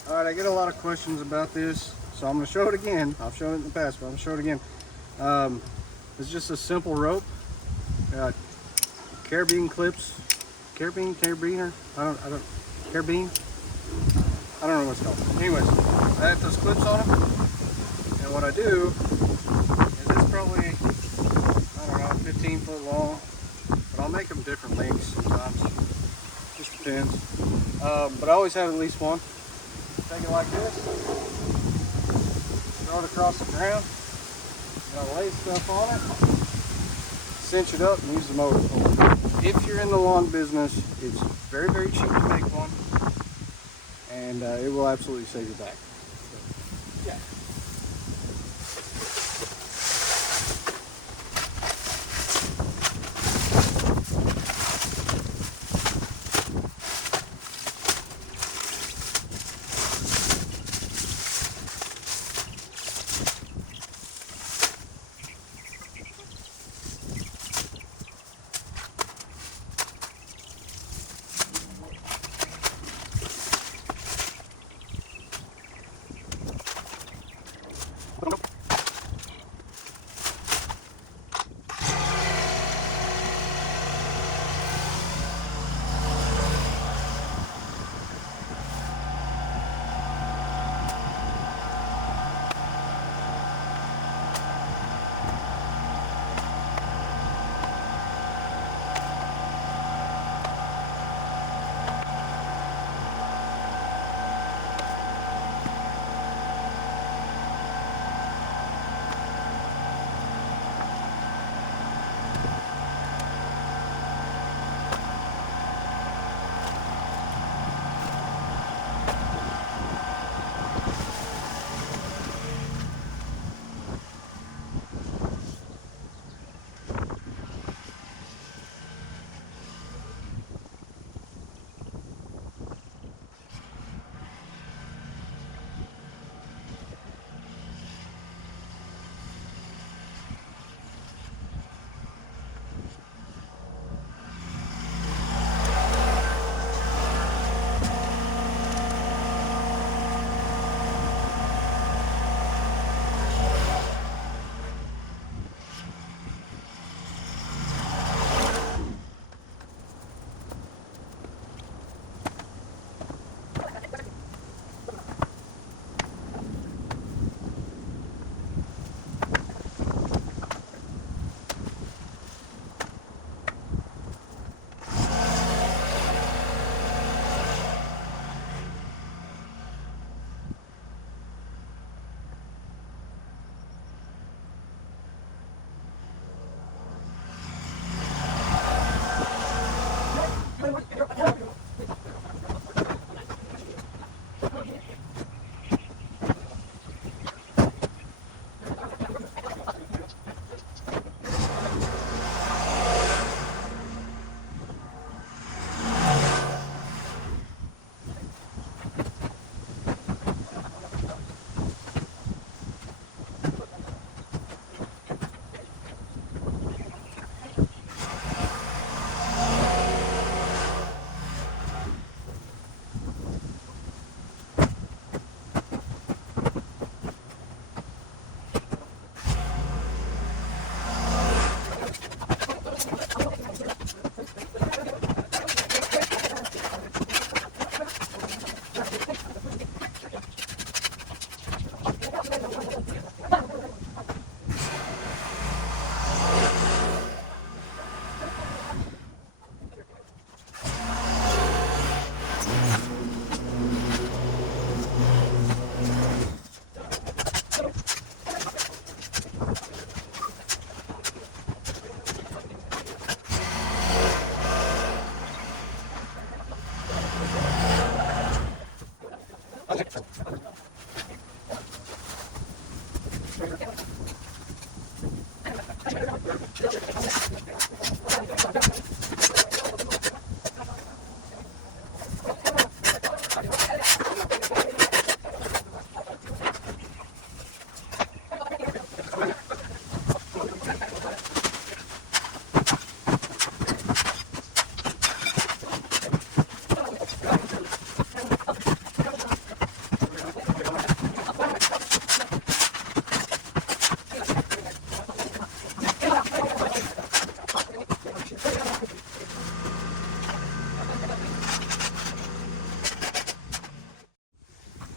All right, I get a lot of questions about this, so I'm gonna show it again. I've shown it in the past, but I'm gonna show it again. It's just a simple rope. Got carabine clips, carabiner. I don't carabine. I don't know what it's called. Anyways, I have those clips on them, and what I do is it's probably, I don't know, 15 foot long, but I'll make them different lengths sometimes. Just depends. But I always have at least one. Take it like this, throw it across the ground, and I'll lay stuff on it, cinch it up, and use the motor pull. If you're in the lawn business, it's very, very cheap to make one, and it will absolutely save your back. So, yeah.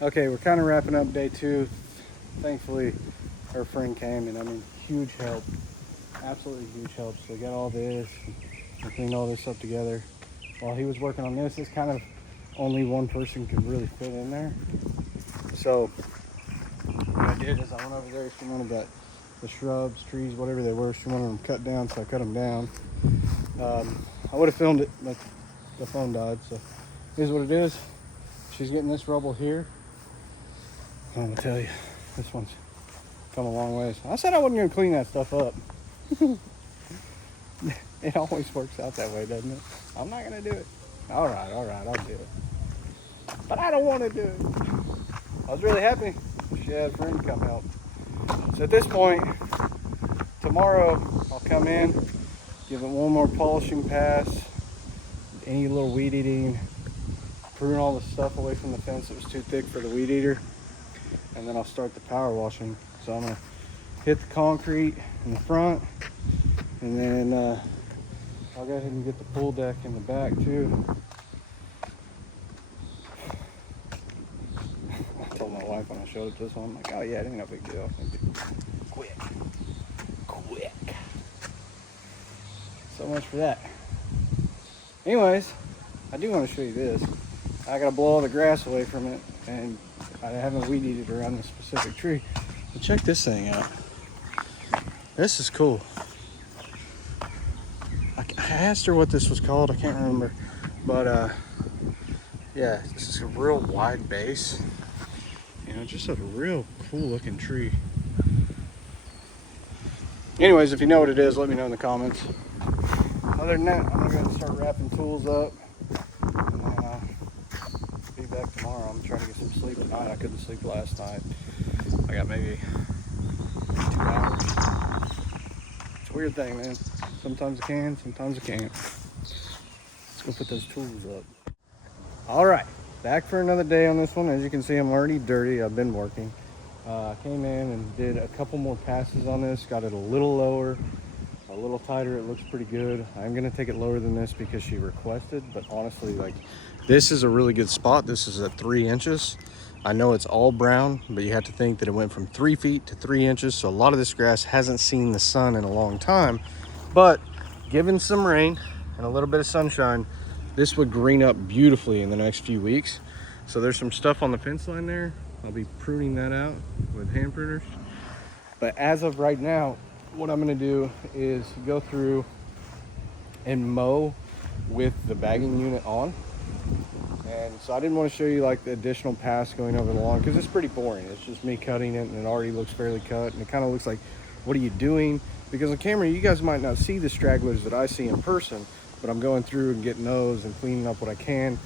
Okay, we're kind of wrapping up day 2. Thankfully, her friend came, and I mean, huge help. Absolutely huge help. So we got all this, and cleaned all this up together. While he was working on this, it's kind of only one person could really fit in there. So what I did is I went over there. She wanted that the shrubs, trees, whatever they were. She wanted them cut down, so I cut them down. I would have filmed it, but the phone died. So here's what it is. She's getting this rubble here. I'm gonna tell you, this one's come a long ways. I said I wasn't gonna clean that stuff up. It always works out that way, doesn't it? I'm not gonna do it. All right, I'll do it. But I don't want to do it. I was really happy she had a friend come help. So at this point, tomorrow I'll come in, give it one more polishing pass, any little weed eating, prune all the stuff away from the fence that was too thick for the weed eater, and then I'll start the power washing. So I'm gonna hit the concrete in the front, and then I'll go ahead and get the pool deck in the back too. I told my wife when I showed it to this one, I'm like, oh yeah, it ain't no big deal. Quick. So much for that. Anyways, I do want to show you this. I gotta blow all the grass away from it, and I haven't weed eated around this specific tree. But check this thing out. This is cool. I asked her what this was called. I can't remember, but yeah, this is a real wide base. You know, just a real cool looking tree. Anyways, if you know what it is, let me know in the comments. Other than that, I'm going to start wrapping tools up, and then be back tomorrow. I'm trying to get some sleep tonight. I couldn't sleep last night. I got maybe 2 hours. It's a weird thing, man. Sometimes I can, sometimes I can't. Let's go put those tools up. All right, back for another day on this one. As you can see, I'm already dirty. I've been working. I came in and did a couple more passes on this. Got it a little lower, a little tighter. It looks pretty good. I'm gonna take it lower than this because she requested, but honestly, like, this is a really good spot. This is at 3 inches. I know it's all brown, but you have to think that it went from 3 feet to 3 inches. So a lot of this grass hasn't seen the sun in a long time, but given some rain and a little bit of sunshine, this would green up beautifully in the next few weeks. So there's some stuff on the fence line there. I'll be pruning that out with hand pruners. But as of right now, what I'm gonna do is go through and mow with the bagging unit on. And so I didn't want to show you like the additional pass going over the lawn because it's pretty boring. It's just me cutting it, and it already looks fairly cut, and it kind of looks like, what are you doing? Because on camera, you guys might not see the stragglers that I see in person, but I'm going through and getting those and cleaning up what I can.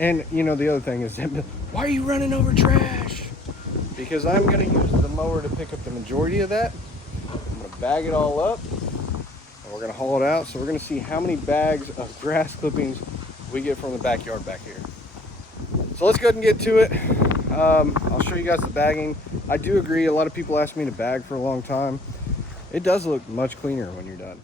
And you know, the other thing is, why are you running over trash? Because I'm gonna use the mower to pick up the majority of that. I'm gonna bag it all up, and we're gonna haul it out. So we're gonna see how many bags of grass clippings we get from the backyard back here. So let's go ahead and get to it. I'll show you guys the bagging. I do agree, a lot of people ask me to bag for a long time. It does look much cleaner when you're done.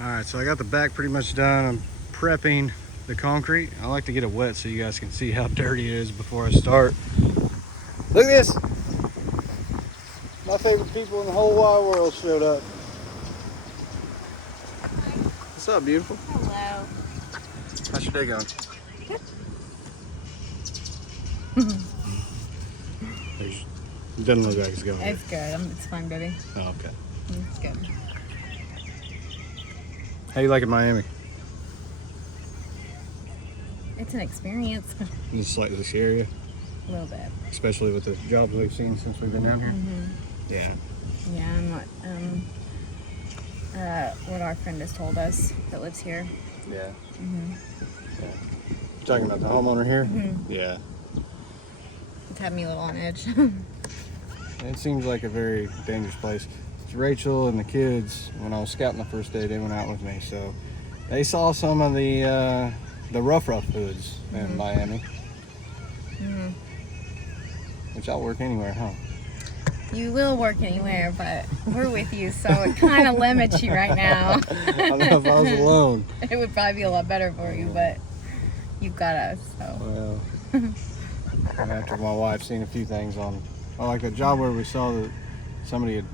All right, so I got the back pretty much done. I'm prepping the concrete. I like to get it wet so you guys can see how dirty it is before I start. Look at this. My favorite people in the whole wide world showed up. What's up, beautiful? Hello. How's your day going? It doesn't look like it's going. It's good. It's fine, baby. Oh, okay. It's good. How you liking Miami? It's an experience. It's slightly scary, A little bit. especially with the jobs we've seen since we've been down here. Yeah. Yeah, and what our friend has told us that lives here. Yeah. Yeah. You're talking about the homeowner here? Yeah. It's had me a little on edge. It seems like a very dangerous place. It's Rachel and the kids, when I was scouting the first day, they went out with me. So they saw some of the rough hoods in Miami. Which I'll work anywhere, huh? You will work anywhere, but we're with you, so it kind of limits you right now. I don't know if I was alone. It would probably be a lot better for you, but you've got us, so. Well, and after my wife seen a few things on, like the job where we saw that somebody had,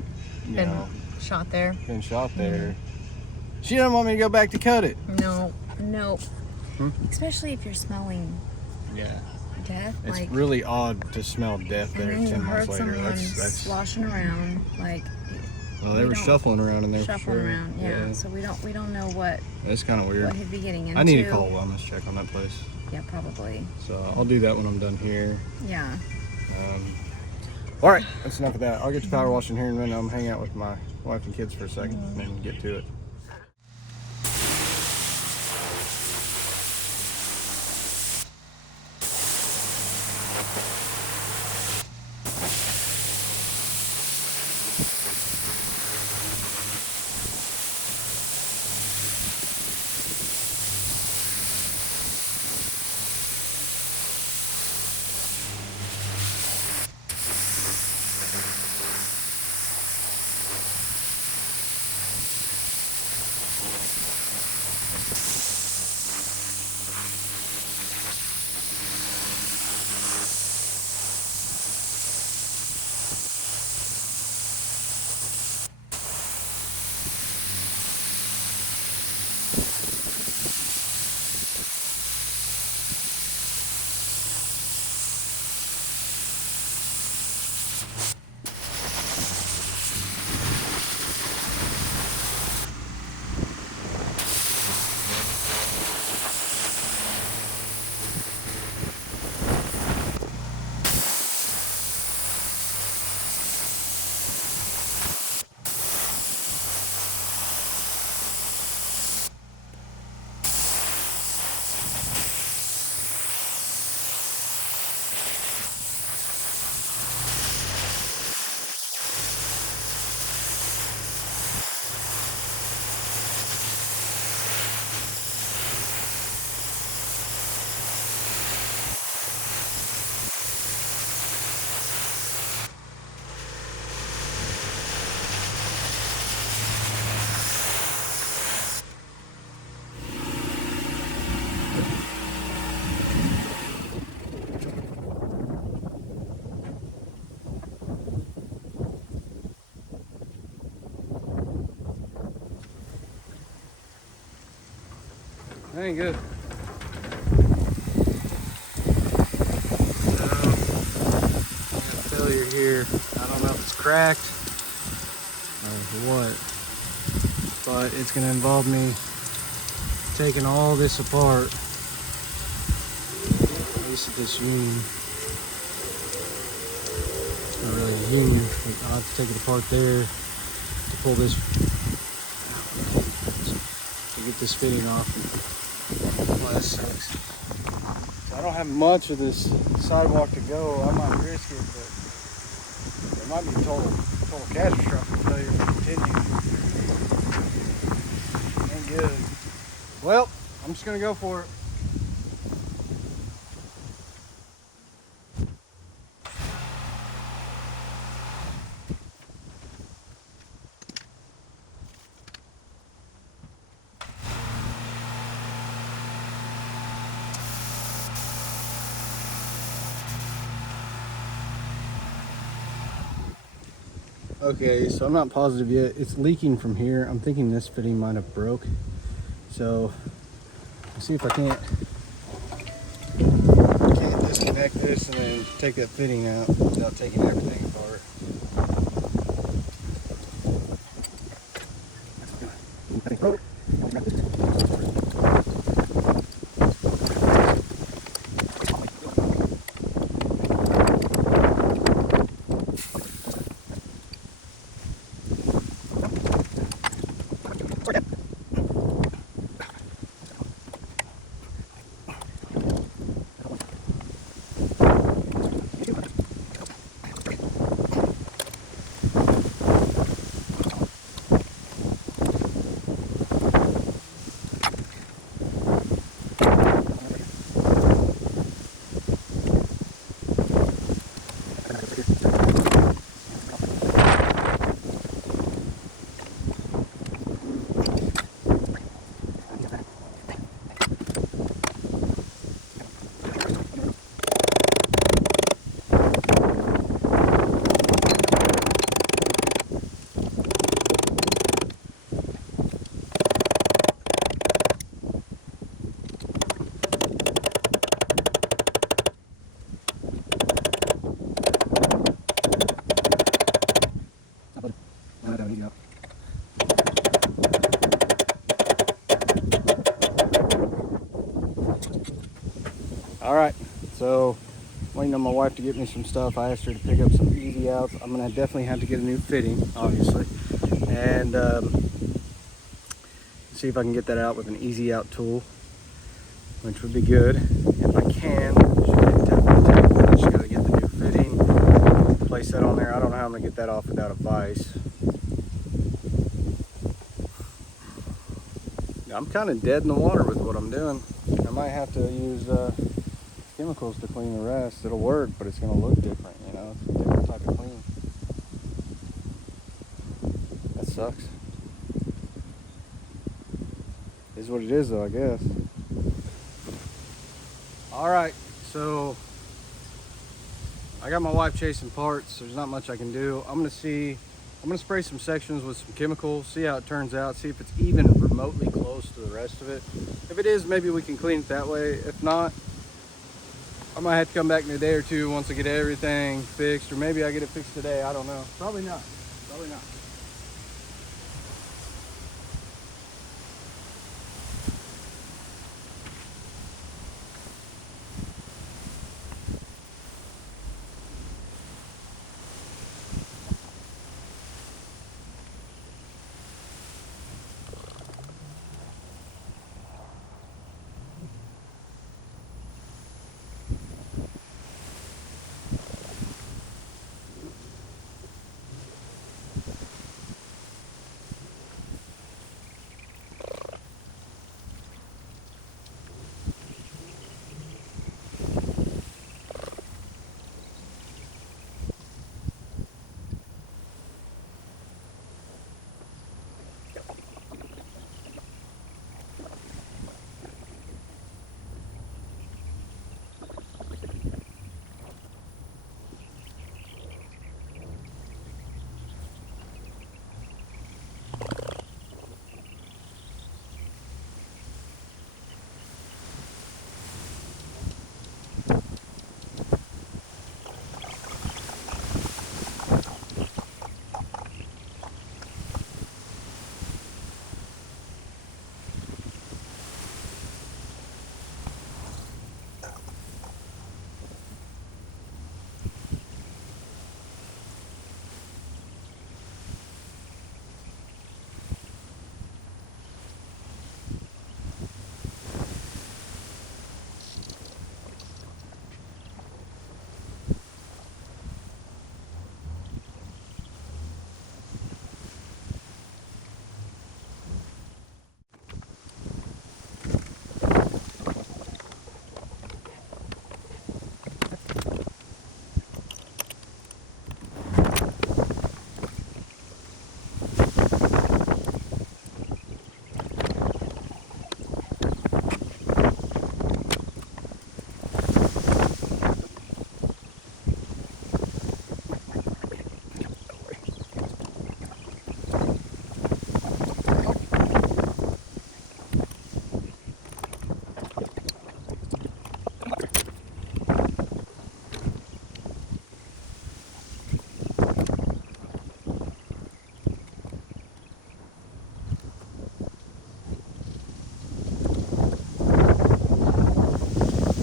you Been know, shot there. been shot there. She didn't want me to go back to cut it. No. Hmm? Especially if you're smelling Yeah. death. It's like, really odd to smell death and there then 10 you heard months later. someone That's sloshing around. Like, well, they we were don't- shuffling around in there for shuffling sure. around. Yeah. So we don't know what It's kind of weird. he'd be getting into. I need to call a wellness check on that place. Yeah, probably. So I'll do that when I'm done here. Yeah. All right, that's enough of that. I'll get to power washing here and then I'm hang out with my wife and kids for a second and then get to it. That ain't good. Failure here. I don't know if it's cracked or what, but it's going to involve me taking all this apart. At least at this union. It's not really a union, but I'll have to take it apart there to pull this, to get this fitting off. Well, that sucks. So I don't have much of this sidewalk to go. I might risk it, but there might be a total catastrophic failure if I continue. Ain't good. Well, I'm just gonna go for it. Okay, so I'm not positive yet. It's leaking from here. I'm thinking this fitting might have broke. So let's see if I can't disconnect this and then take that fitting out without taking everything apart. you go. All right, so waiting on my wife to get me some stuff. I asked her to pick up some easy outs. I'm gonna definitely have to get a new fitting, obviously, and see if I can get that out with an easy out tool, which would be good. If I can, I just gotta get the new fitting, place that on there. I don't know how I'm gonna get that off without a vise. I'm kind of dead in the water with what I'm doing. I might have to use chemicals to clean the rest. It'll work, but it's gonna look different, you know? It's a different type of clean. That sucks. Is what it is though, I guess. All right, so I got my wife chasing parts. There's not much I can do. I'm gonna spray some sections with some chemicals, see how it turns out, see if it's even remotely close to the rest of it. If it is, maybe we can clean it that way. If not, I might have to come back in a day or two once I get everything fixed, or maybe I get it fixed today. I don't know. Probably not. Probably not.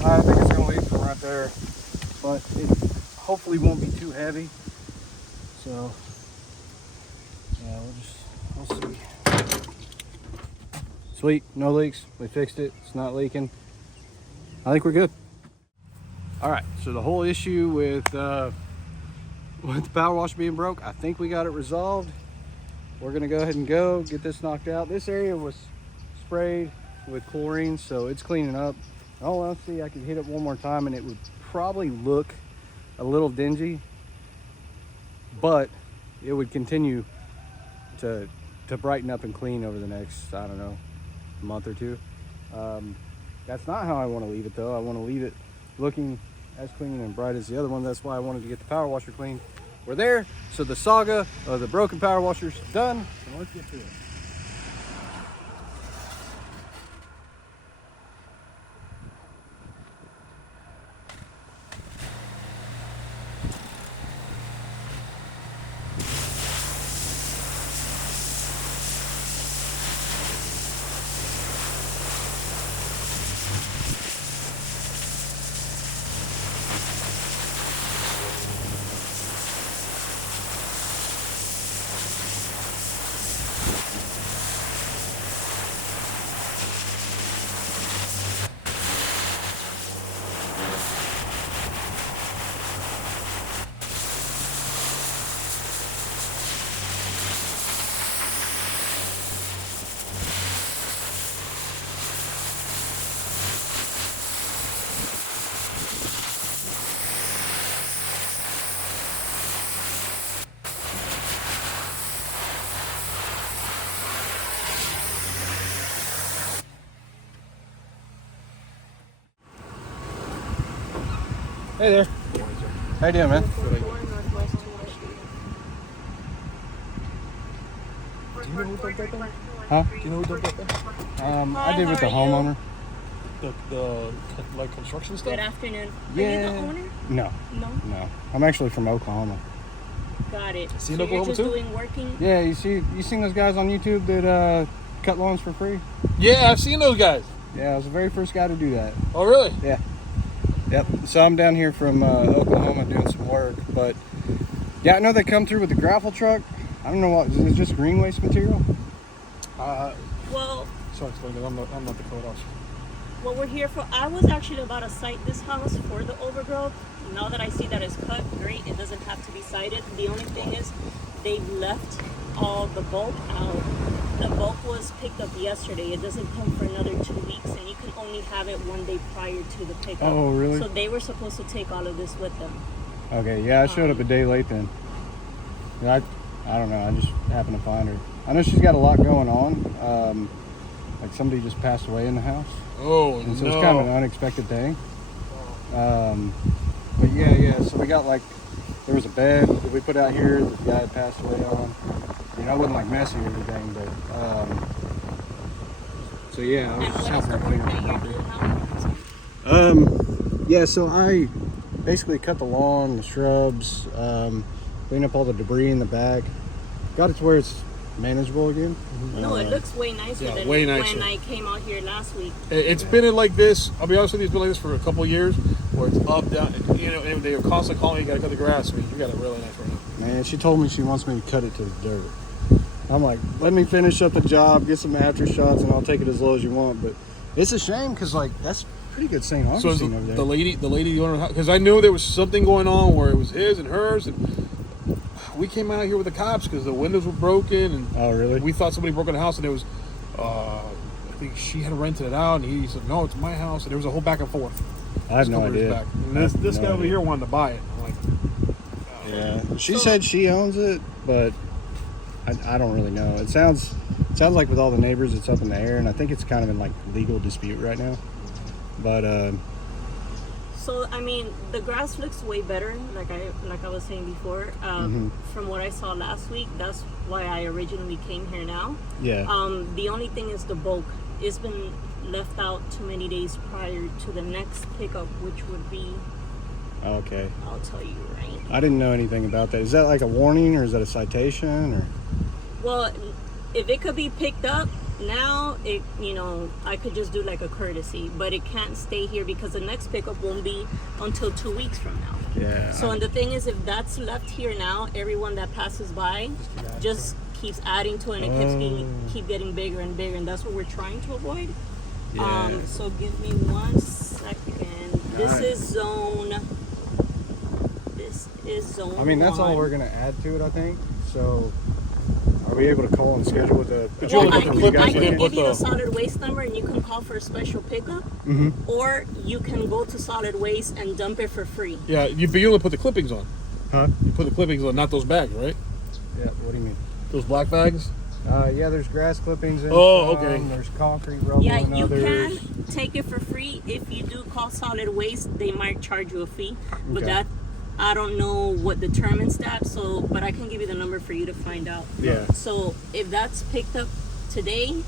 I think it's gonna leak from right there, but it hopefully won't be too heavy. So yeah, we'll see. Sweet, no leaks. We fixed it. It's not leaking. I think we're good. All right. So the whole issue with the power washer being broke, I think we got it resolved. We're gonna go ahead and get this knocked out. This area was sprayed with chlorine, so it's cleaning up. In all honesty, I could hit it one more time and it would probably look a little dingy, but it would continue to brighten up and clean over the next, I don't know, month or two. That's not how I want to leave it though. I want to leave it looking as clean and bright as the other one. That's why I wanted to get the power washer clean. We're there, so the saga of the broken power washer's done, and let's get to it. Hey there. How you doing, man? Do you know who dumped that thing? Huh? Do you know who dumped that thing? I did with the how are you? homeowner. The like construction stuff? Good afternoon. Yeah. Are you the owner? No, No. no. I'm actually from Oklahoma. Got it. Is he in so Oklahoma you're just too? doing working? Yeah, you seen those guys on YouTube that cut lawns for free? Yeah, I've seen those guys. Yeah, I was the very first guy to do that. Oh, really? Yeah. Yep. So I'm down here from Oklahoma doing some work, but yeah, I know they come through with the gravel truck. I don't know what, is it just green waste material? Well, Sorry, explain that. I'm not the code officer. what we're here for, I was actually about to cite this house for the overgrowth. Now that I see that it's cut, great, it doesn't have to be cited. The only thing is they've left all the bulk out. The bulk was picked up yesterday. It doesn't come for another 2 weeks, and you can only have it one day prior to the pickup. Oh, really? So they were supposed to take all of this with them. Okay, yeah, I showed up a day late then. Yeah, I don't know, I just happened to find her. I know she's got a lot going on. Like somebody just passed away in the house. Oh, And so no. it's kind of an unexpected thing. But yeah, so we got like, there was a bed that we put out here that the guy had passed away on. You know, it wasn't like messy or anything, but, so yeah, I was And just what is helping the her work clean that up the you're property. doing now? Yeah, so I basically cut the lawn, the shrubs, clean up all the debris in the back. Got it to where it's manageable again. No, it looks way nicer Yeah, than way nicer. when I came out here last week. It's been in like this. I'll be honest with you, it's been like this for a couple of years, where it's up, down. You know, and they are constantly calling. You gotta cut the grass. I mean, you got it really nice right now. Man, she told me she wants me to cut it to the dirt. I'm like, let me finish up the job, get some after shots, and I'll take it as low as you want. But it's a shame because like that's pretty good St. So Augustine over there. the lady, the owner, because I knew there was something going on where it was his and hers, and we came out here with the cops because the windows were broken, and Oh, really? we thought somebody broke in the house, and it was, I think she had rented it out, and he said, no, it's my house, and there was a whole back and forth. I have Just no a couple years idea. back. And this No guy over idea. here wanted to buy it. I'm like, Yeah, she said she owns it, but I don't really know. It sounds like with all the neighbors, it's up in the air, and I think it's kind of in like legal dispute right now. But So I mean, the grass looks way better, like I was saying before. From what I saw last week, that's why I originally came here now. yeah, The only thing is the bulk. It's been left out too many days prior to the next pickup, which would be, okay. I'll tell you right. I didn't know anything about that. Is that like a warning or is that a citation or? Well, if it could be picked up now, I could just do like a courtesy, but it can't stay here because the next pickup won't be until 2 weeks from now. Yeah. So, and the thing is, if that's left here now, everyone that passes by just keeps adding to it, and it keep getting bigger and bigger, and that's what we're trying to avoid. Yeah. So give me 1 second. This Alright. is zone. I mean, that's all 1. we're gonna add to it, I think. So, are we able to call and schedule with the? But you Well, only I put the can, clip I in, you can didn't give put you the- the solid waste number, and you can call for a special pickup, or you can go to solid waste and dump it for free. yeah, you only put the clippings on. Huh? You put the clippings on, not those bags, right? Yeah. What do you mean? Those black bags. Yeah, there's grass clippings in Oh, some, okay. There's concrete rubble Yeah, in you others. can take it for free. If you do call solid waste, they might charge you a fee, but Okay. that I don't know what determines that. So, but I can give you the number for you to find out. Yeah. So if that's picked up today,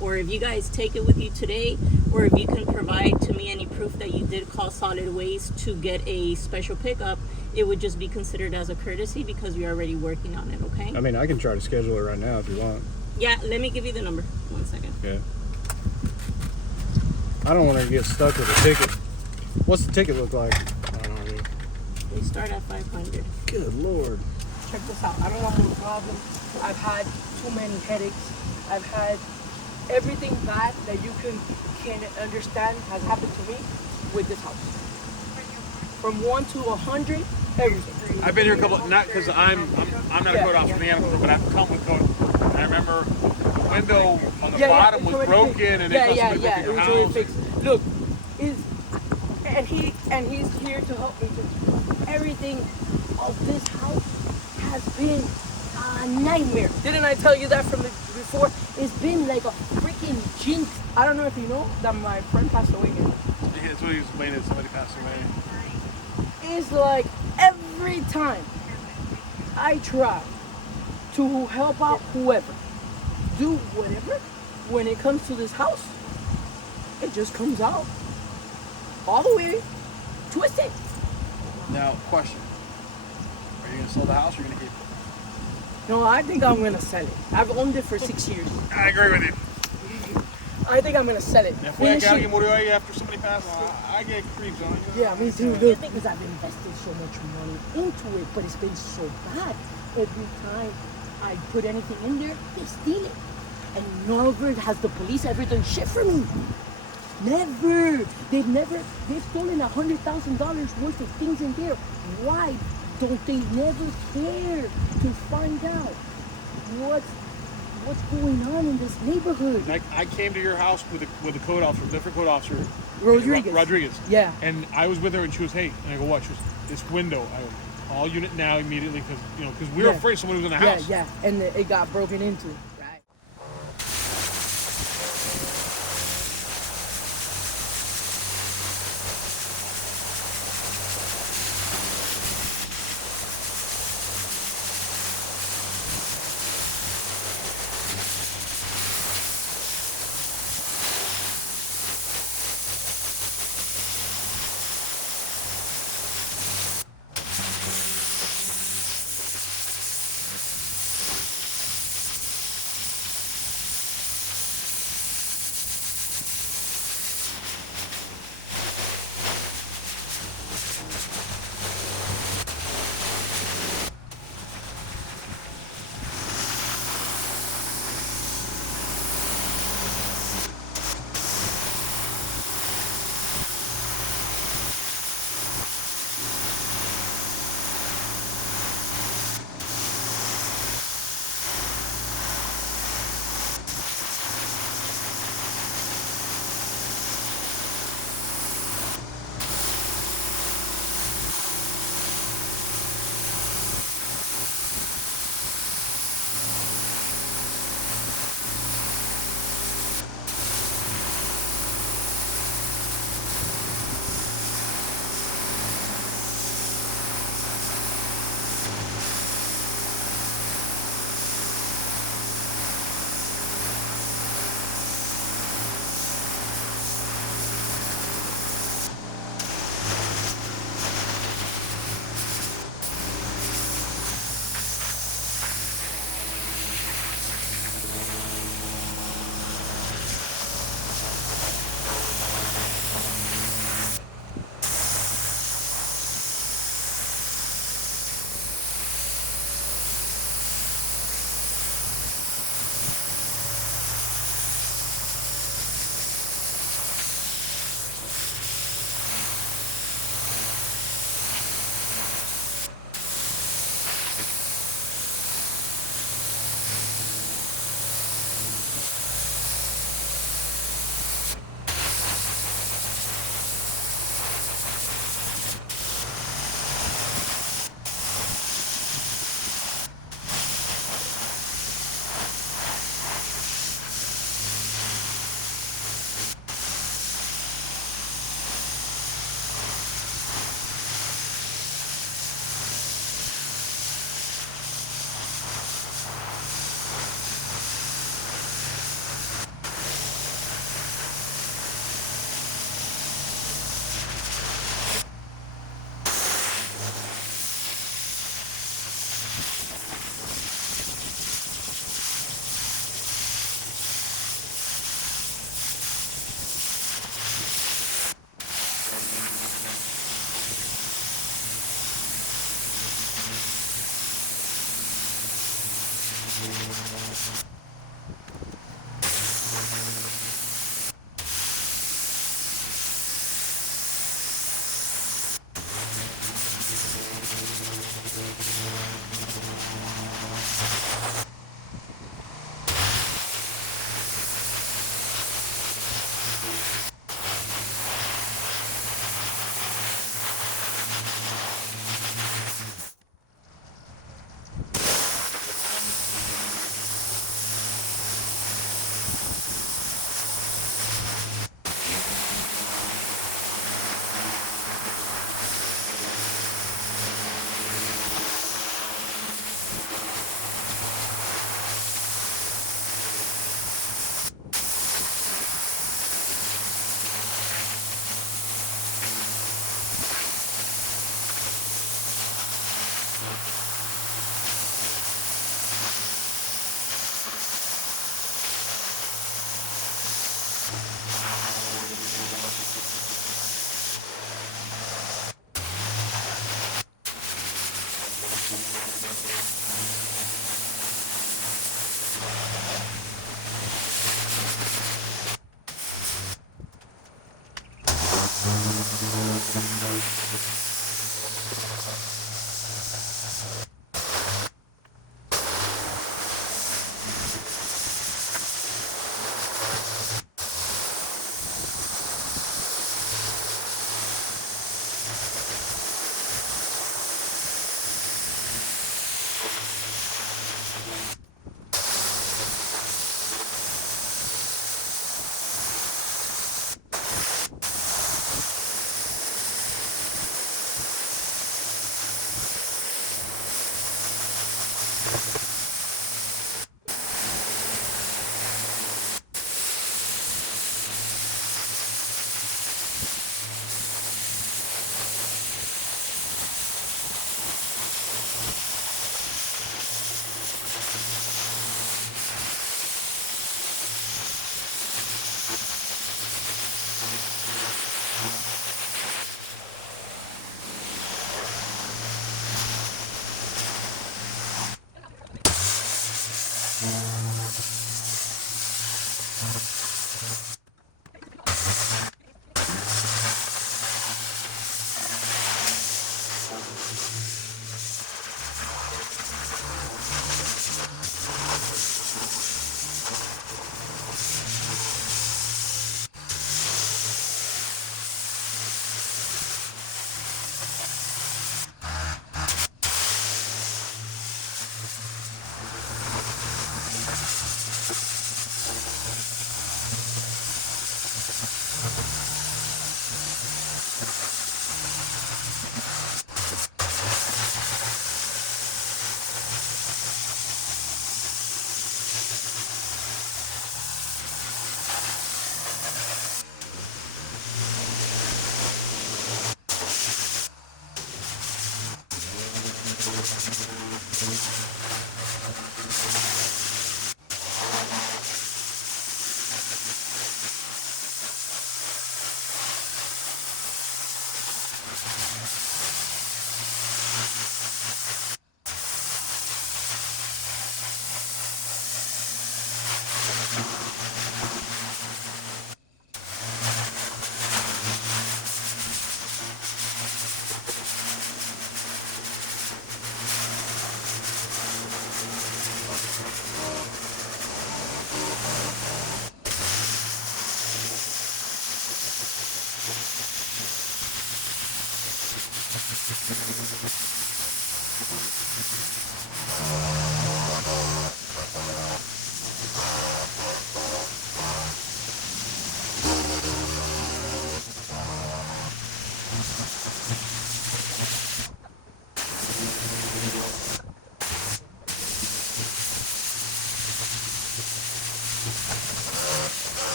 or if you guys take it with you today, or if you can provide to me any proof that you did call solid waste to get a special pickup, it would just be considered as a courtesy because we're already working on it. Okay. I mean, I can try to schedule it right now if you want. Yeah. Let me give you the number. 1 second. Okay. I don't want her to get stuck with a ticket. What's the ticket look like? We start at 500. Good Lord. Check this out. I don't want no problem. I've had too many headaches. I've had everything bad that you can understand has happened to me with this house. From 1 to 100, everything. I've been here a couple, not because I'm not a code officer in the animal control, but I've come with code. I remember the window on the bottom was broken, and yeah, it yeah, must yeah. have It been was your already house. fixed. Look, he's here to help me. Everything of this house has been a nightmare. Didn't I tell you that from before? It's been like a freaking jinx. I don't know if you know that my friend passed away here. Yeah, that's what he was explaining. Somebody passed away. It's like every time I try to help out whoever, do whatever, when it comes to this house, it just comes out all the way twisted. Now, question: are you gonna sell the house or are you gonna keep it? No, I think I'm gonna sell it. I've owned it for 6 years. I agree with you. I think I'm gonna sell it. If Finish we it. murió ahí after somebody passed, I get creeps on it. Yeah, me too. Look, because I've invested so much money into it, but it's been so bad. Every time I put anything in there, they steal it. And never has the police ever done shit for me. Never. They've stolen $100,000 worth of things in there. Why don't they never care to find out what's going on in this neighborhood? I came to your house with a code officer, a different code officer. Rodriguez. Yeah. And I was with her and she was, hey, and I go, what? She was, this window. I go, all unit now immediately because we were afraid someone was in the house. Yeah, and it got broken into. Right.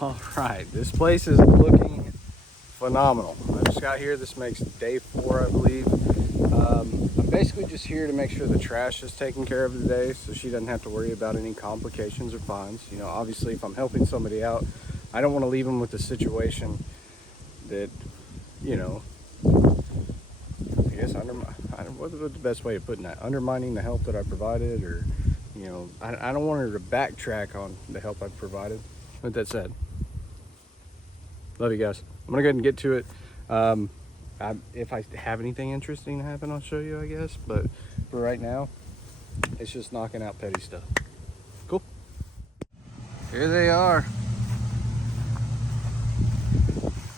All right, this place is looking phenomenal. I just got here. This makes day 4, I believe. I'm basically just here to make sure the trash is taken care of today, so she doesn't have to worry about any complications or fines. You know, obviously, if I'm helping somebody out, I don't want to leave them with a situation that, you know, I guess what's the best way of putting that? Undermining the help that I provided, or, you know, I don't want her to backtrack on the help I provided. With that said, love you guys. I'm gonna go ahead and get to it. If I have anything interesting to happen, I'll show you, I guess. But for right now, it's just knocking out petty stuff. Cool. Here they are.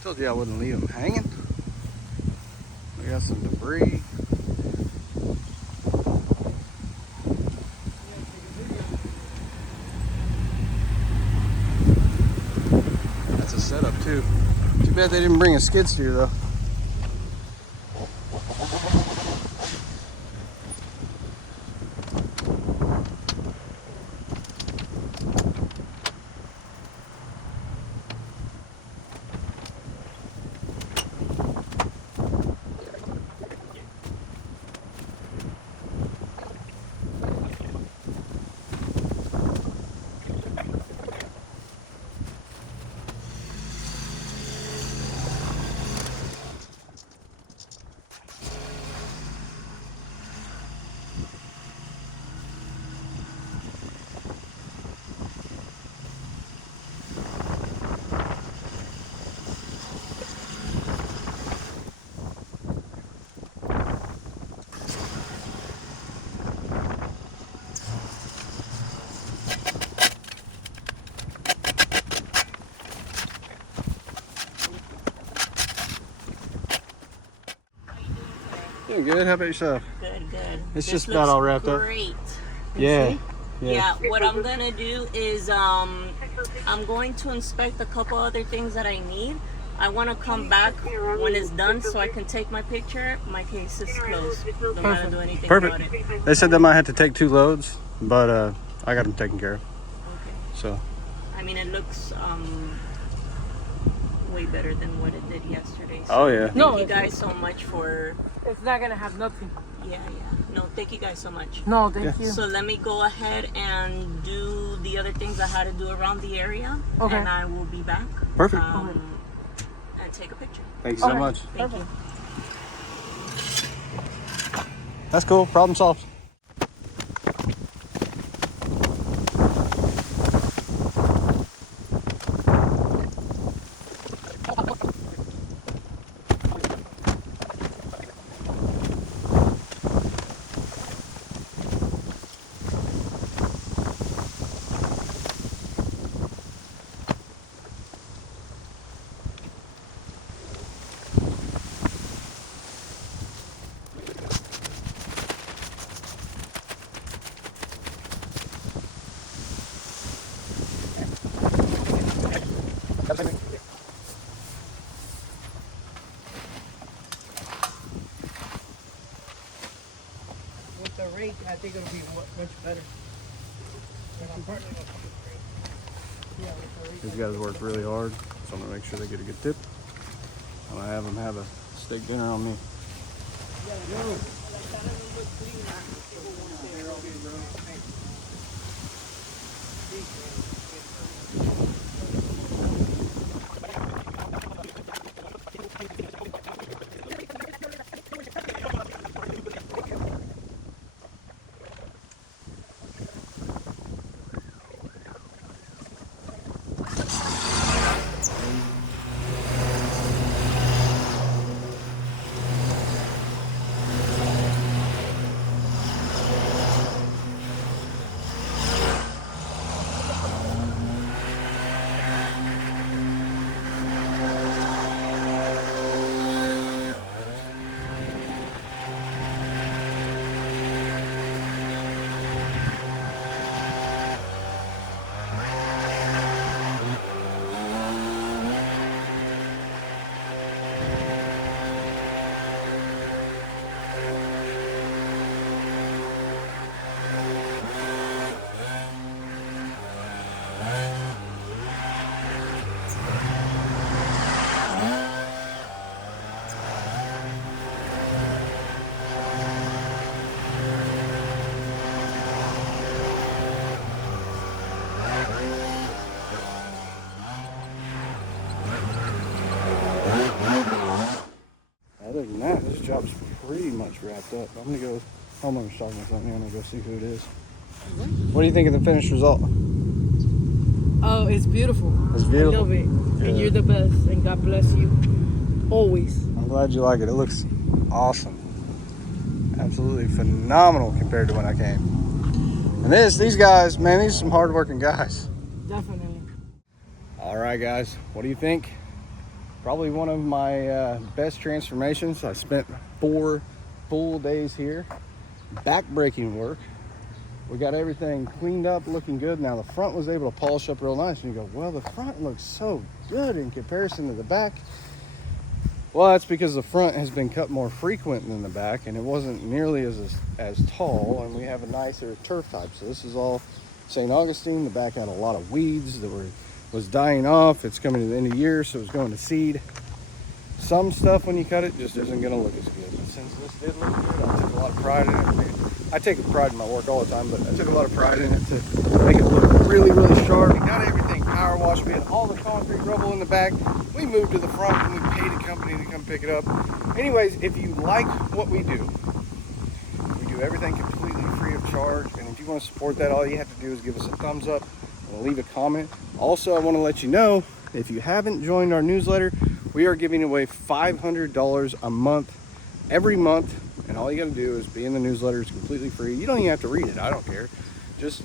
Told you I wouldn't leave them hanging. We got some debris. That's a setup too. Too bad they didn't bring a skid steer though. Doing good. How about yourself? Good, good. It's This just about looks all wrapped up. Great. Yeah. Yeah, what I'm gonna do is I'm going to inspect a couple other things that I need. I want to come back when it's done so I can take my picture. My case is closed. Don't gotta do anything about it. Perfect. They said they might have to take 2 loads, but I got them taken care of. Okay. So. I mean, it looks way better than what it did yesterday. So Oh yeah. thank you guys so much for. It's not gonna have nothing. Yeah. No, thank you guys so much. No, thank you. So let me go ahead and do the other things I had to do around the area. Okay. And I will be back. Perfect. And take a picture. Thank you so much. Thank you. That's cool. Problem solved. With the rake, I think it'll be much better. These guys work really hard, so I'm gonna make sure they get a good tip. I'm gonna have them have a steak dinner on me. Other than that, this job's pretty much wrapped up. I'm gonna go, homeowner's talking about something, I'm gonna go see who it is. What do you think of the finished result? Oh, it's beautiful. It's beautiful. I love it. And you're the best. And God bless you. Always. I'm glad you like it. It looks awesome. Absolutely phenomenal compared to when I came. And these guys, man, these are some hard-working guys. Definitely. All right, guys, what do you think? Probably one of my best transformations. I spent 4 full days here. Back-breaking work. We got everything cleaned up, looking good. Now the front was able to polish up real nice. And you go, well, the front looks so good in comparison to the back. Well, that's because the front has been cut more frequent than the back, and it wasn't nearly as tall, and we have a nicer turf type. So this is all St. Augustine. The back had a lot of weeds that was dying off. It's coming to the end of the year, so it's going to seed. Some stuff when you cut it just isn't going to look as good. But since this did look good, I took a lot of pride in it. I take pride in my work all the time, but I took a lot of pride in it to make it look really, really sharp. We got everything power washed. We had all the concrete rubble in the back. We moved to the front and we paid a company to come pick it up. Anyways, if you like what we do everything completely free of charge. And if you want to support that, all you have to do is give us a thumbs up and leave a comment. Also, I want to let you know, if you haven't joined our newsletter, we are giving away $500 a month, every month. And all you got to do is be in the newsletter. It's completely free. You don't even have to read it. I don't care. Just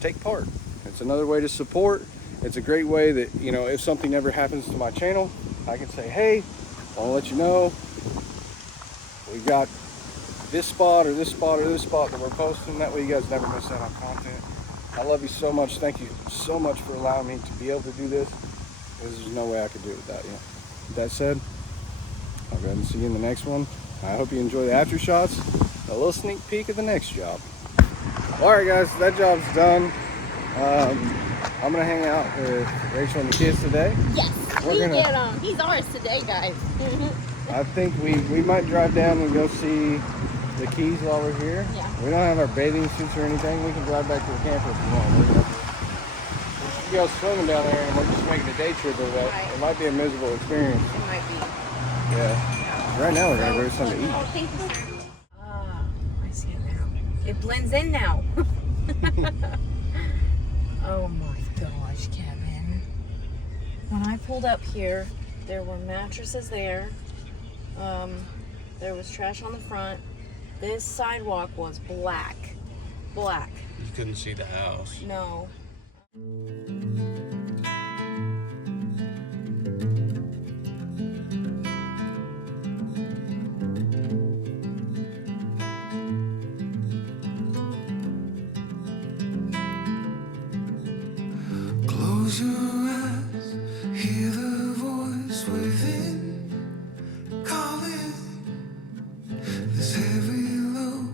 take part. It's another way to support. It's a great way that, you know, if something ever happens to my channel, I can say, hey, I want to let you know we got this spot or this spot or this spot that we're posting. That way you guys never miss out on content. I love you so much. Thank you so much for allowing me to be able to do this. There's no way I could do it without you. With that said, I'll go ahead and see you in the next one. I hope you enjoy the after shots. A little sneak peek of the next job. Alright guys, that job's done. I'm gonna hang out with Rachel and the kids today. Yes, We're gonna get him. He's ours today, guys. I think we might drive down and go see the Keys while we're here. Yeah. We don't have our bathing suits or anything. We can drive back to the camper if we want. We should go swimming down there, and we're just making a day trip of that. Right. It might be a miserable experience. It might be. Yeah. Right now we're gonna go to something to eat. Oh, thank you, sir. Ah, I see it now. It blends in now. Oh my gosh, Kevin. When I pulled up here, there were mattresses there. There was trash on the front. This sidewalk was black. Black. You couldn't see the house. No. Close your eyes, hear the voice within calling. This heavy load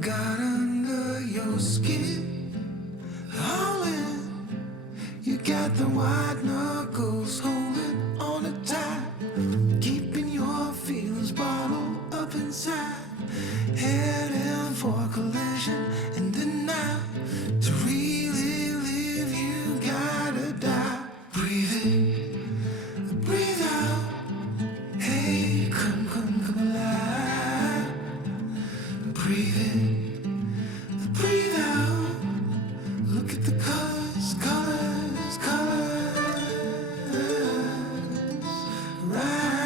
got under your skin. All in, you got the white knuckles holding on it tight, keeping your feelings bottled up inside. Heading for collision in the night. To really live, you gotta die. Breathe in, breathe out. Hey, come alive. Breathe in, breathe out. Look at the colors, colors, colors. Right.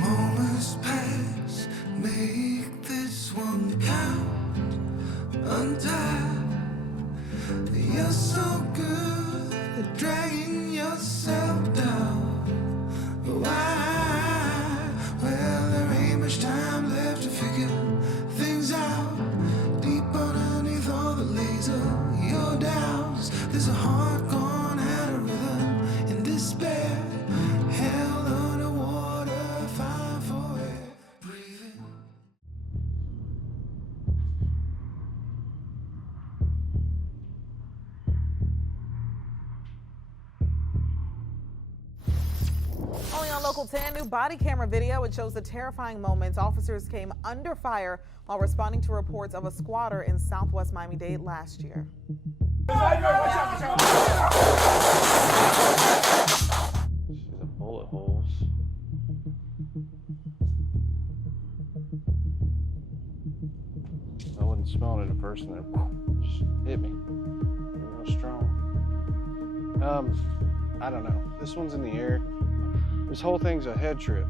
Moments pass, make this one count. Untie. You're so good at dragging yourself down. Why? Well, there ain't much time left to figure things out. Deep underneath all the laser, your doubts. There's a heart gone out of rhythm in despair. Held underwater, fine for it. Breathing. Only on Local 10, new body camera video. It shows the terrifying moments officers came under fire while responding to reports of a squatter in Southwest Miami-Dade last year. See the bullet holes. I wasn't smelling it at first, and then just hit me. Real strong. I don't know. This one's in the air. This whole thing's a head trip.